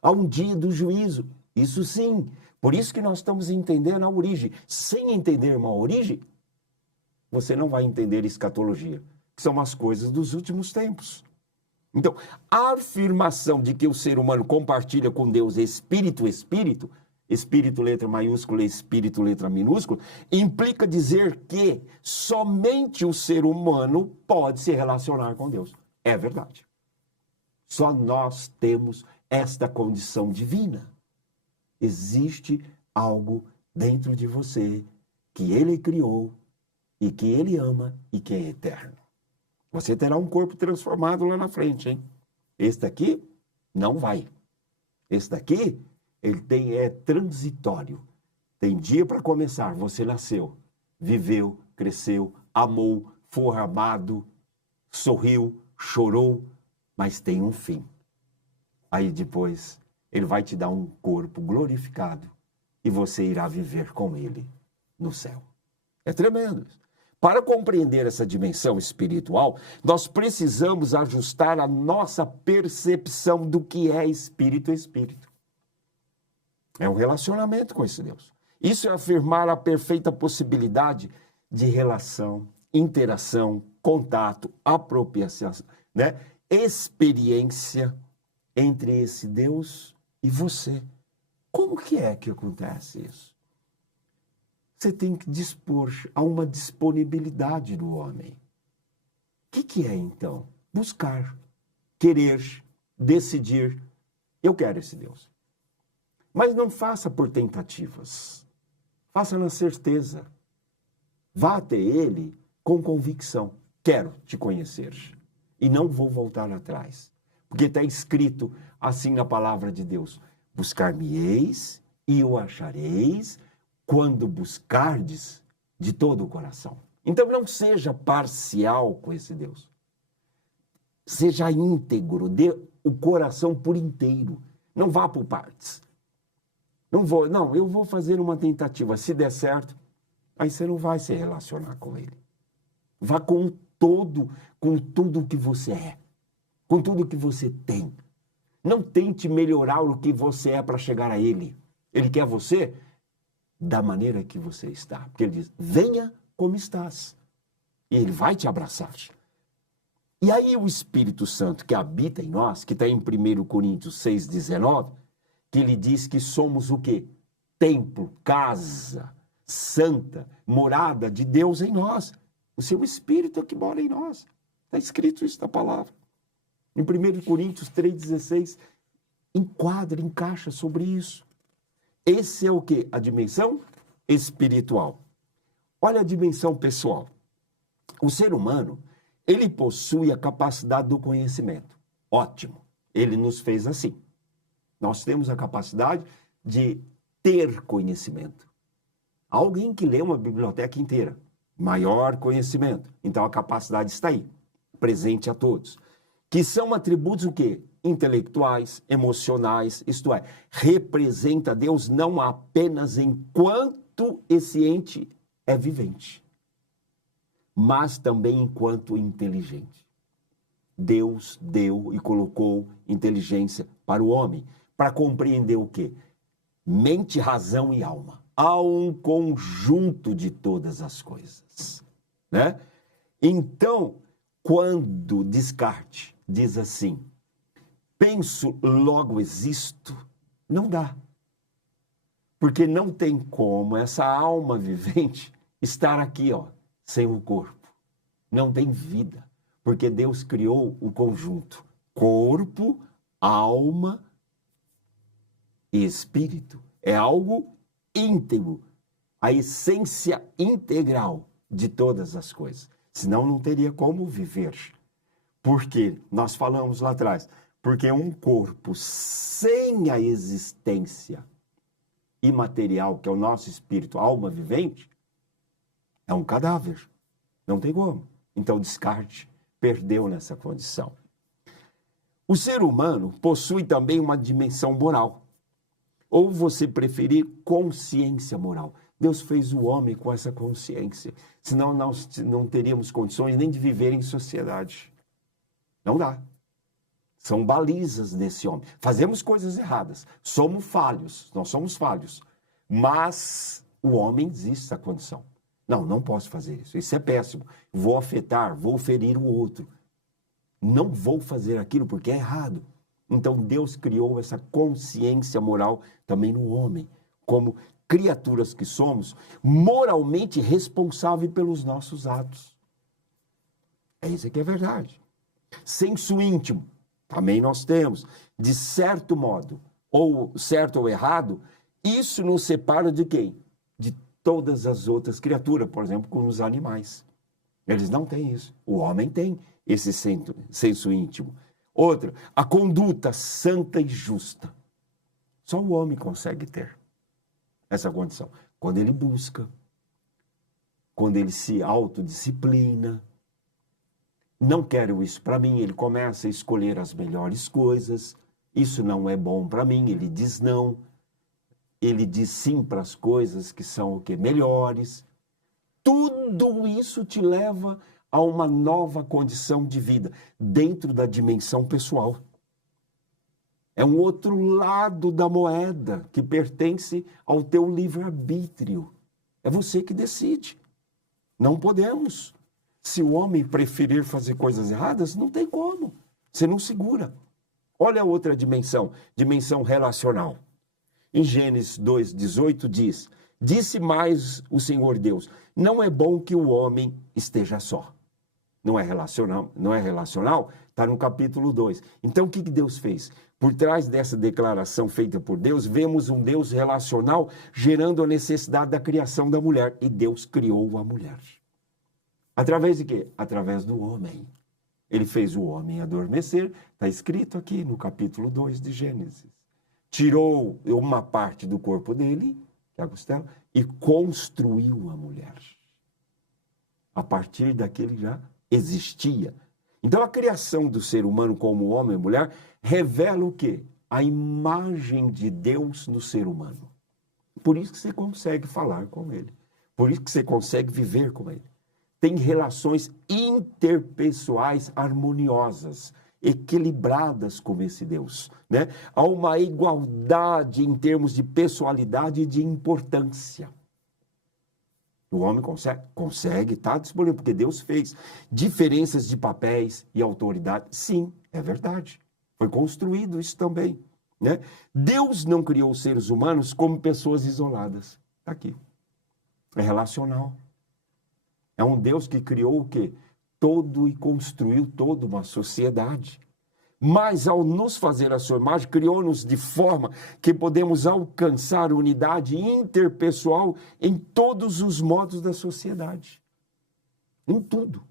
Há um dia do juízo. Isso sim. Por isso que nós estamos entendendo a origem. Sem entender uma origem, você não vai entender escatologia, que são as coisas dos últimos tempos. Então, a afirmação de que o ser humano compartilha com Deus espírito, espírito letra maiúscula, espírito letra minúscula, implica dizer que somente o ser humano pode se relacionar com Deus. É verdade. Só nós temos esta condição divina. Existe algo dentro de você que Ele criou e que Ele ama e que é eterno. Você terá um corpo transformado lá na frente, hein? Este aqui não vai. Este daqui, é transitório. Tem dia para começar. Você nasceu, viveu, cresceu, amou, foi amado, sorriu, chorou, mas tem um fim. Aí depois, Ele vai te dar um corpo glorificado e você irá viver com Ele no céu. É tremendo. Para compreender essa dimensão espiritual, nós precisamos ajustar a nossa percepção do que é espírito. É um relacionamento com esse Deus. Isso é afirmar a perfeita possibilidade de relação, interação, contato, apropriação, né? Experiência entre esse Deus e você. Como que acontece isso? Você tem que dispor a uma disponibilidade do homem. O que é, então? Buscar, querer, decidir. Eu quero esse Deus. Mas não faça por tentativas. Faça na certeza. Vá até Ele com convicção. Quero te conhecer e não vou voltar atrás. Porque está escrito assim na palavra de Deus: buscar-me-eis e o achareis quando buscardes de todo o coração. Então não seja parcial com esse Deus. Seja íntegro, dê o coração por inteiro. Não vá por partes. Eu vou fazer uma tentativa. Se der certo, aí você não vai se relacionar com Ele. Vá com tudo que você é, com tudo que você tem. Não tente melhorar o que você é para chegar a Ele. Ele quer você da maneira que você está. Porque Ele diz: venha como estás. E Ele vai te abraçar. E aí o Espírito Santo que habita em nós, que está em 1 Coríntios 6,19, que ele diz que somos o quê? Templo, casa, santa, morada de Deus em nós. O seu Espírito é que mora em nós. Está escrito isso na palavra. Em 1 Coríntios 3,16, encaixa sobre isso. Esse é o quê? A dimensão espiritual. Olha a dimensão pessoal. O ser humano, ele possui a capacidade do conhecimento. Ótimo. Ele nos fez assim. Nós temos a capacidade de ter conhecimento. Alguém que lê uma biblioteca inteira, maior conhecimento. Então a capacidade está aí, presente a todos. Que são atributos o quê? Intelectuais, emocionais, isto é, representa Deus não apenas enquanto esse ente é vivente, mas também enquanto inteligente. Deus deu e colocou inteligência para o homem, para compreender o quê? mente, razão e alma. Há um conjunto de todas as coisas, né? Então, quando Descartes diz assim, penso, logo existo, não dá. Porque não tem como essa alma vivente estar aqui, ó, sem o corpo. Não tem vida, porque Deus criou o conjunto, corpo, alma e espírito. É algo íntegro, a essência integral de todas as coisas. Senão não teria como viver. Porque nós falamos lá atrás, porque um corpo sem a existência imaterial, que é o nosso espírito, a alma vivente, é um cadáver. Não tem como. Então, Descartes perdeu nessa condição. O ser humano possui também uma dimensão moral. Ou você preferir, consciência moral. Deus fez o homem com essa consciência. Senão nós não teríamos condições nem de viver em sociedade. Não dá. São balizas desse homem. Fazemos coisas erradas. Somos falhos. Nós somos falhos. Mas o homem existe essa condição. Não posso fazer isso. Isso é péssimo. Vou afetar, vou ferir o outro. Não vou fazer aquilo porque é errado. Então Deus criou essa consciência moral também no homem, como criaturas que somos, moralmente responsáveis pelos nossos atos. É isso que é verdade. Senso íntimo, também nós temos, de certo modo, ou certo ou errado, isso nos separa de quem? De todas as outras criaturas, por exemplo, como os animais. Eles não têm isso. O homem tem esse senso íntimo. Outra, a conduta santa e justa. Só o homem consegue ter essa condição. Quando ele busca, quando ele se autodisciplina, não quero isso para mim, ele começa a escolher as melhores coisas, isso não é bom para mim, ele diz não, ele diz sim para as coisas que são o quê? Melhores. Tudo isso te leva a uma nova condição de vida, dentro da dimensão pessoal. É um outro lado da moeda que pertence ao teu livre-arbítrio. É você que decide. Não podemos. Se o homem preferir fazer coisas erradas, não tem como. Você não segura. Olha a outra dimensão, dimensão relacional. Em Gênesis 2:18 diz, disse mais o Senhor Deus, não é bom que o homem esteja só. Não é relacional, está no capítulo 2. Então, o que Deus fez? Por trás dessa declaração feita por Deus, vemos um Deus relacional gerando a necessidade da criação da mulher. E Deus criou a mulher. Através de quê? Através do homem. Ele fez o homem adormecer, está escrito aqui no capítulo 2 de Gênesis. Tirou uma parte do corpo dele, que é a costela, e construiu a mulher. A partir daquele já existia. Então, a criação do ser humano como homem e mulher revela o quê? A imagem de Deus no ser humano. Por isso que você consegue falar com ele. Por isso que você consegue viver com ele. Tem relações interpessoais harmoniosas, equilibradas com esse Deus, né? Há uma igualdade em termos de pessoalidade e de importância. O homem consegue, está disponível, porque Deus fez diferenças de papéis e autoridade. Sim, é verdade. Foi construído isso também, né? Deus não criou os seres humanos como pessoas isoladas. Está aqui. É relacional. É um Deus que criou o quê? Todo e construiu toda uma sociedade. Mas ao nos fazer a sua imagem, criou-nos de forma que podemos alcançar unidade interpessoal em todos os modos da sociedade. Em tudo.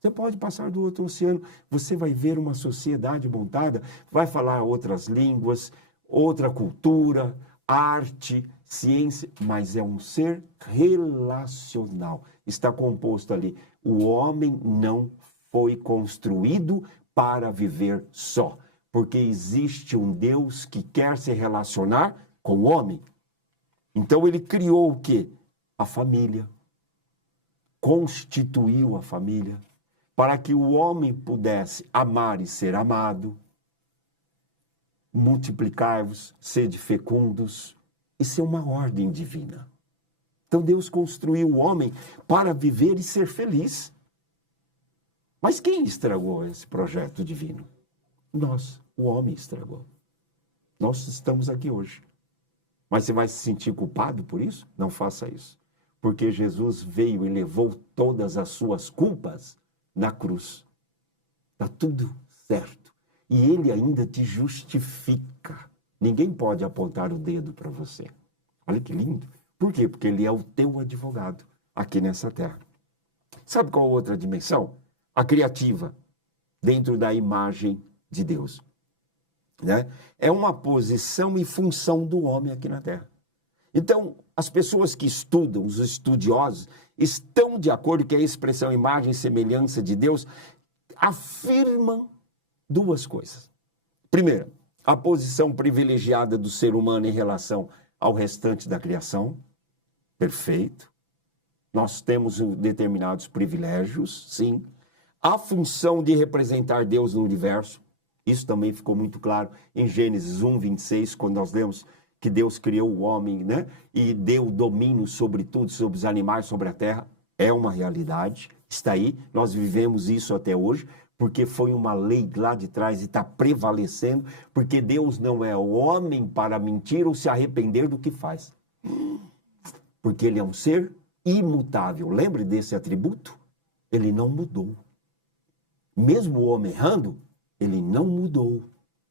Você pode passar do outro oceano, você vai ver uma sociedade montada, vai falar outras línguas, outra cultura, arte, ciência, mas é um ser relacional. Está composto ali. O homem não foi construído para viver só, porque existe um Deus que quer se relacionar com o homem. Então ele criou o quê? A família. Constituiu a família para que o homem pudesse amar e ser amado, multiplicar-vos, sede fecundos, Isso é uma ordem divina. Então Deus construiu o homem para viver e ser feliz. Mas quem estragou esse projeto divino? Nós, o homem estragou. Nós estamos aqui hoje. Mas você vai se sentir culpado por isso? Não faça isso. Porque Jesus veio e levou todas as suas culpas na cruz. Está tudo certo. E ele ainda te justifica. Ninguém pode apontar o dedo para você. Olha que lindo. Por quê? Porque ele é o teu advogado aqui nessa terra. Sabe qual outra dimensão? A criativa, dentro da imagem de Deus. Né? É uma posição e função do homem aqui na terra. Então, as pessoas que estudam, os estudiosos, estão de acordo que a expressão imagem e semelhança de Deus afirmam duas coisas. Primeiro, a posição privilegiada do ser humano em relação ao restante da criação. Perfeito. Nós temos determinados privilégios, sim. A função de representar Deus no universo. Isso também ficou muito claro em Gênesis 1, 26, quando nós lemos que Deus criou o homem, né? E deu domínio sobre tudo, sobre os animais, sobre a terra. É uma realidade, está aí. Nós vivemos isso até hoje, porque foi uma lei lá de trás e está prevalecendo, porque Deus não é o homem para mentir ou se arrepender do que faz. Porque ele é um ser imutável. Lembre desse atributo? Ele não mudou. Mesmo o homem errando, ele não mudou.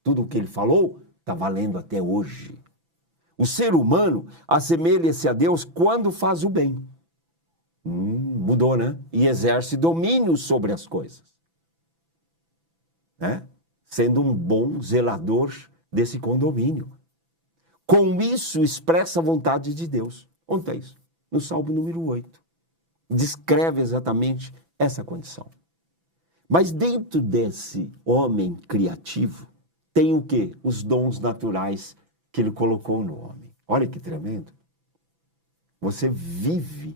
Tudo o que ele falou está valendo até hoje. O ser humano assemelha-se a Deus quando faz o bem. Mudou, né? E exerce domínio sobre as coisas. Né? Sendo um bom zelador desse condomínio. Com isso, expressa a vontade de Deus. Onde está isso? No Salmo número 8. Descreve exatamente essa condição. Mas dentro desse homem criativo, tem o quê? Os dons naturais que ele colocou no homem. Olha que tremendo. Você vive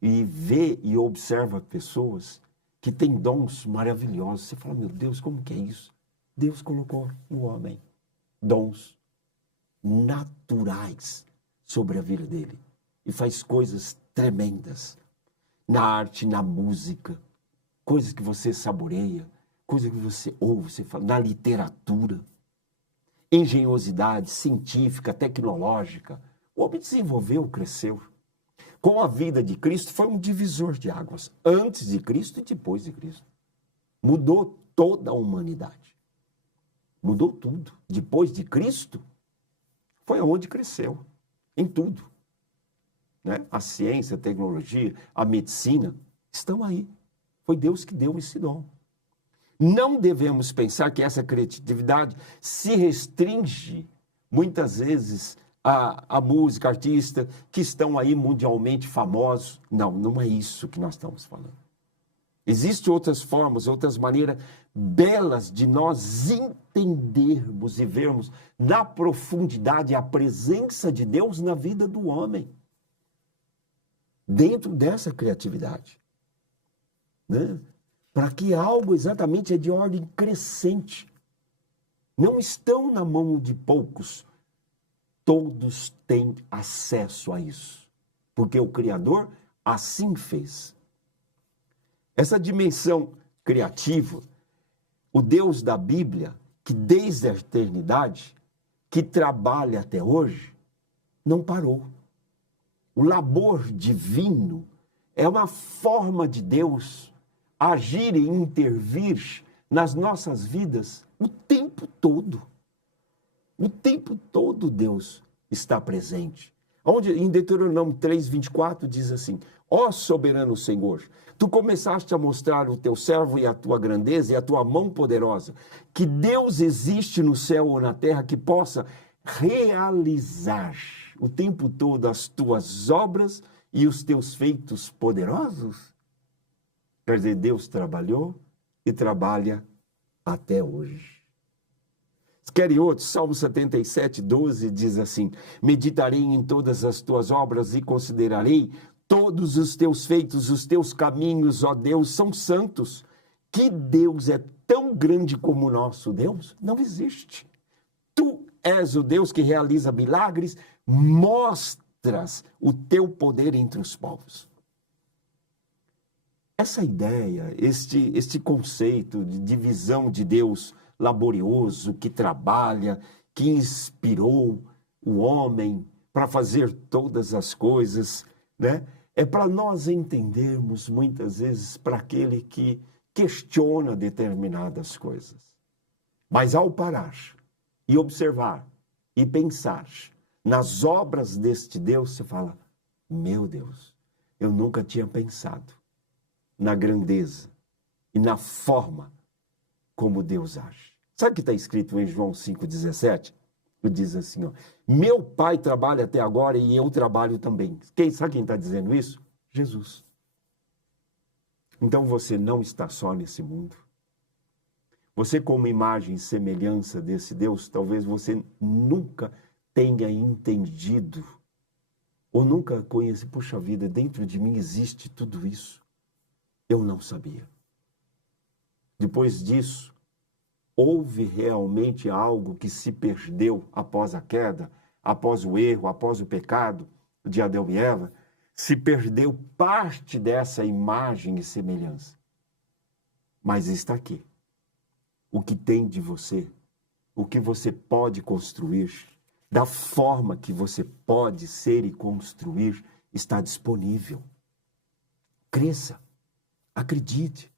e vê e observa pessoas que têm dons maravilhosos. Você fala, meu Deus, como que é isso? Deus colocou no homem dons naturais sobre a vida dele. E faz coisas tremendas. Na arte, na música, coisas que você saboreia, coisas que você ouve, você fala, na literatura, engenhosidade científica, tecnológica. O homem desenvolveu, cresceu. Com a vida de Cristo, foi um divisor de águas, antes de Cristo e depois de Cristo. Mudou toda a humanidade. Mudou tudo. Depois de Cristo, foi onde cresceu, em tudo. Né? A ciência, a tecnologia, a medicina, estão aí. Foi Deus que deu esse dom. Não devemos pensar que essa criatividade se restringe, muitas vezes, à música, artista, que estão aí mundialmente famosos. Não, não é isso que nós estamos falando. Existem outras formas, outras maneiras belas de nós entendermos e vermos na profundidade a presença de Deus na vida do homem. Dentro dessa criatividade. Né? Para que algo exatamente é de ordem crescente. Não estão na mão de poucos. Todos têm acesso a isso. Porque o Criador assim fez. Essa dimensão criativa, o Deus da Bíblia, que desde a eternidade, que trabalha até hoje, não parou. O labor divino é uma forma de Deus agir e intervir nas nossas vidas o tempo todo. O tempo todo Deus está presente. Onde, em Deuteronômio 3, 24, diz assim, ó soberano Senhor, tu começaste a mostrar o teu servo e a tua grandeza e a tua mão poderosa, que Deus existe no céu ou na terra que possa realizar o tempo todo as tuas obras e os teus feitos poderosos? Quer dizer, Deus trabalhou e trabalha até hoje. Querem outro? Salmo 77, 12 diz assim, meditarei em todas as tuas obras e considerarei todos os teus feitos, os teus caminhos, ó Deus, são santos. Que Deus é tão grande como o nosso Deus? Não existe. Tu és o Deus que realiza milagres, mostras o teu poder entre os povos. Essa ideia, este conceito de divisão de Deus laborioso, que trabalha, que inspirou o homem para fazer todas as coisas, né? É para nós entendermos, muitas vezes, para aquele que questiona determinadas coisas. Mas ao parar e observar e pensar nas obras deste Deus, você fala, meu Deus, eu nunca tinha pensado na grandeza e na forma como Deus age. Sabe o que está escrito em João 5,17? Diz assim, ó, meu pai trabalha até agora e eu trabalho também. Sabe quem está dizendo isso? Jesus. Então você não está só nesse mundo. Você, como imagem e semelhança desse Deus, talvez você nunca tenha entendido ou nunca conhece, puxa vida, dentro de mim existe tudo isso. Eu não sabia. Depois disso, houve realmente algo que se perdeu após a queda, após o erro, após o pecado de Adão e Eva, se perdeu parte dessa imagem e semelhança. Mas está aqui. O que tem de você, o que você pode construir, da forma que você pode ser e construir, está disponível. Cresça, acredite.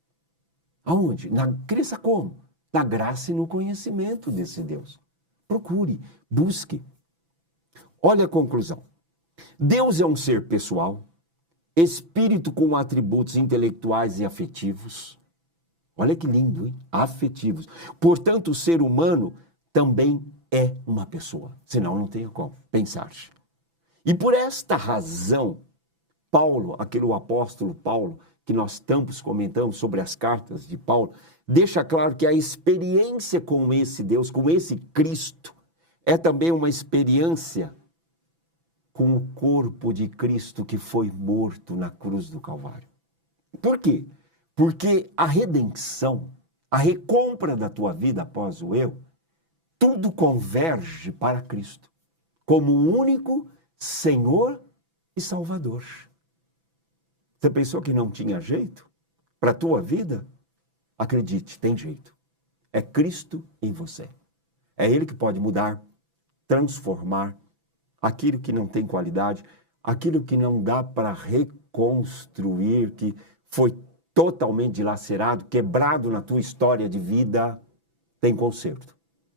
Aonde? Cresça como? Na graça e no conhecimento desse Deus. Procure, busque. Olha a conclusão. Deus é um ser pessoal, espírito com atributos intelectuais e afetivos. Olha que lindo, hein? Afetivos. Portanto, o ser humano também é uma pessoa. Senão não tem como pensar. E por esta razão, Paulo, aquele apóstolo Paulo, que nós tantos comentamos sobre as cartas de Paulo, deixa claro que a experiência com esse Deus, com esse Cristo, é também uma experiência com o corpo de Cristo que foi morto na cruz do Calvário. Por quê? Porque a redenção, a recompra da tua vida após o erro, tudo converge para Cristo, como o único Senhor e Salvador. Você pensou que não tinha jeito para a tua vida? Acredite, tem jeito. É Cristo em você. É Ele que pode mudar, transformar aquilo que não tem qualidade, aquilo que não dá para reconstruir, que foi totalmente dilacerado, quebrado na tua história de vida, tem conserto.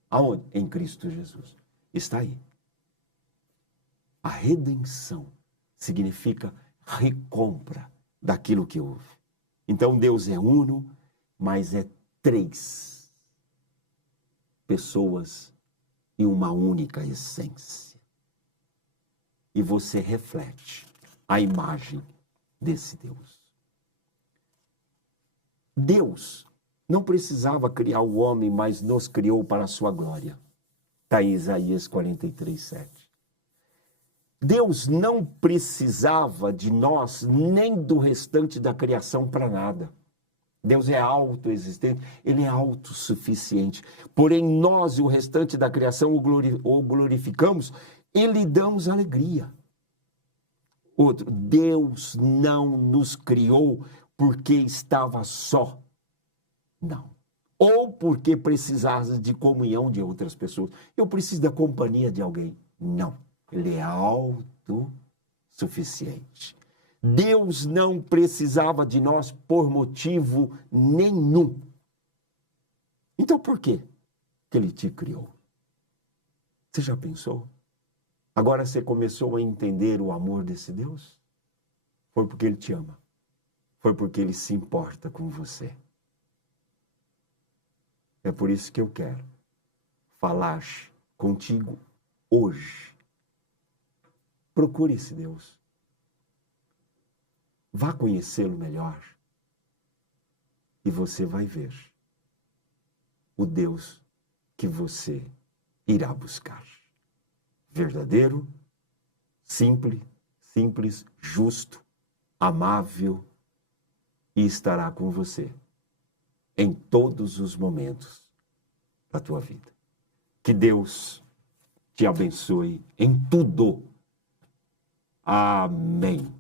Aonde? Em Cristo Jesus. Está aí. A redenção significa recompra daquilo que houve. Então Deus é uno, mas é três pessoas e uma única essência. E você reflete a imagem desse Deus. Deus não precisava criar o homem, mas nos criou para a sua glória. Está em Isaías 43:7. Deus não precisava de nós, nem do restante da criação para nada. Deus é autoexistente, Ele é autossuficiente. Porém, nós e o restante da criação o glorificamos e lhe damos alegria. Outro, Deus não nos criou porque estava só. Não. Ou porque precisasse de comunhão de outras pessoas. Eu preciso da companhia de alguém. Não. Ele é autossuficiente. Deus não precisava de nós por motivo nenhum. Então por quê que Ele te criou? Você já pensou? Agora você começou a entender o amor desse Deus? Foi porque Ele te ama. Foi porque Ele se importa com você. É por isso que eu quero falar contigo hoje. Procure esse Deus. Vá conhecê-lo melhor. E você vai ver o Deus que você irá buscar. Verdadeiro, simples, justo, amável e estará com você em todos os momentos da tua vida. Que Deus te abençoe em tudo. Amém.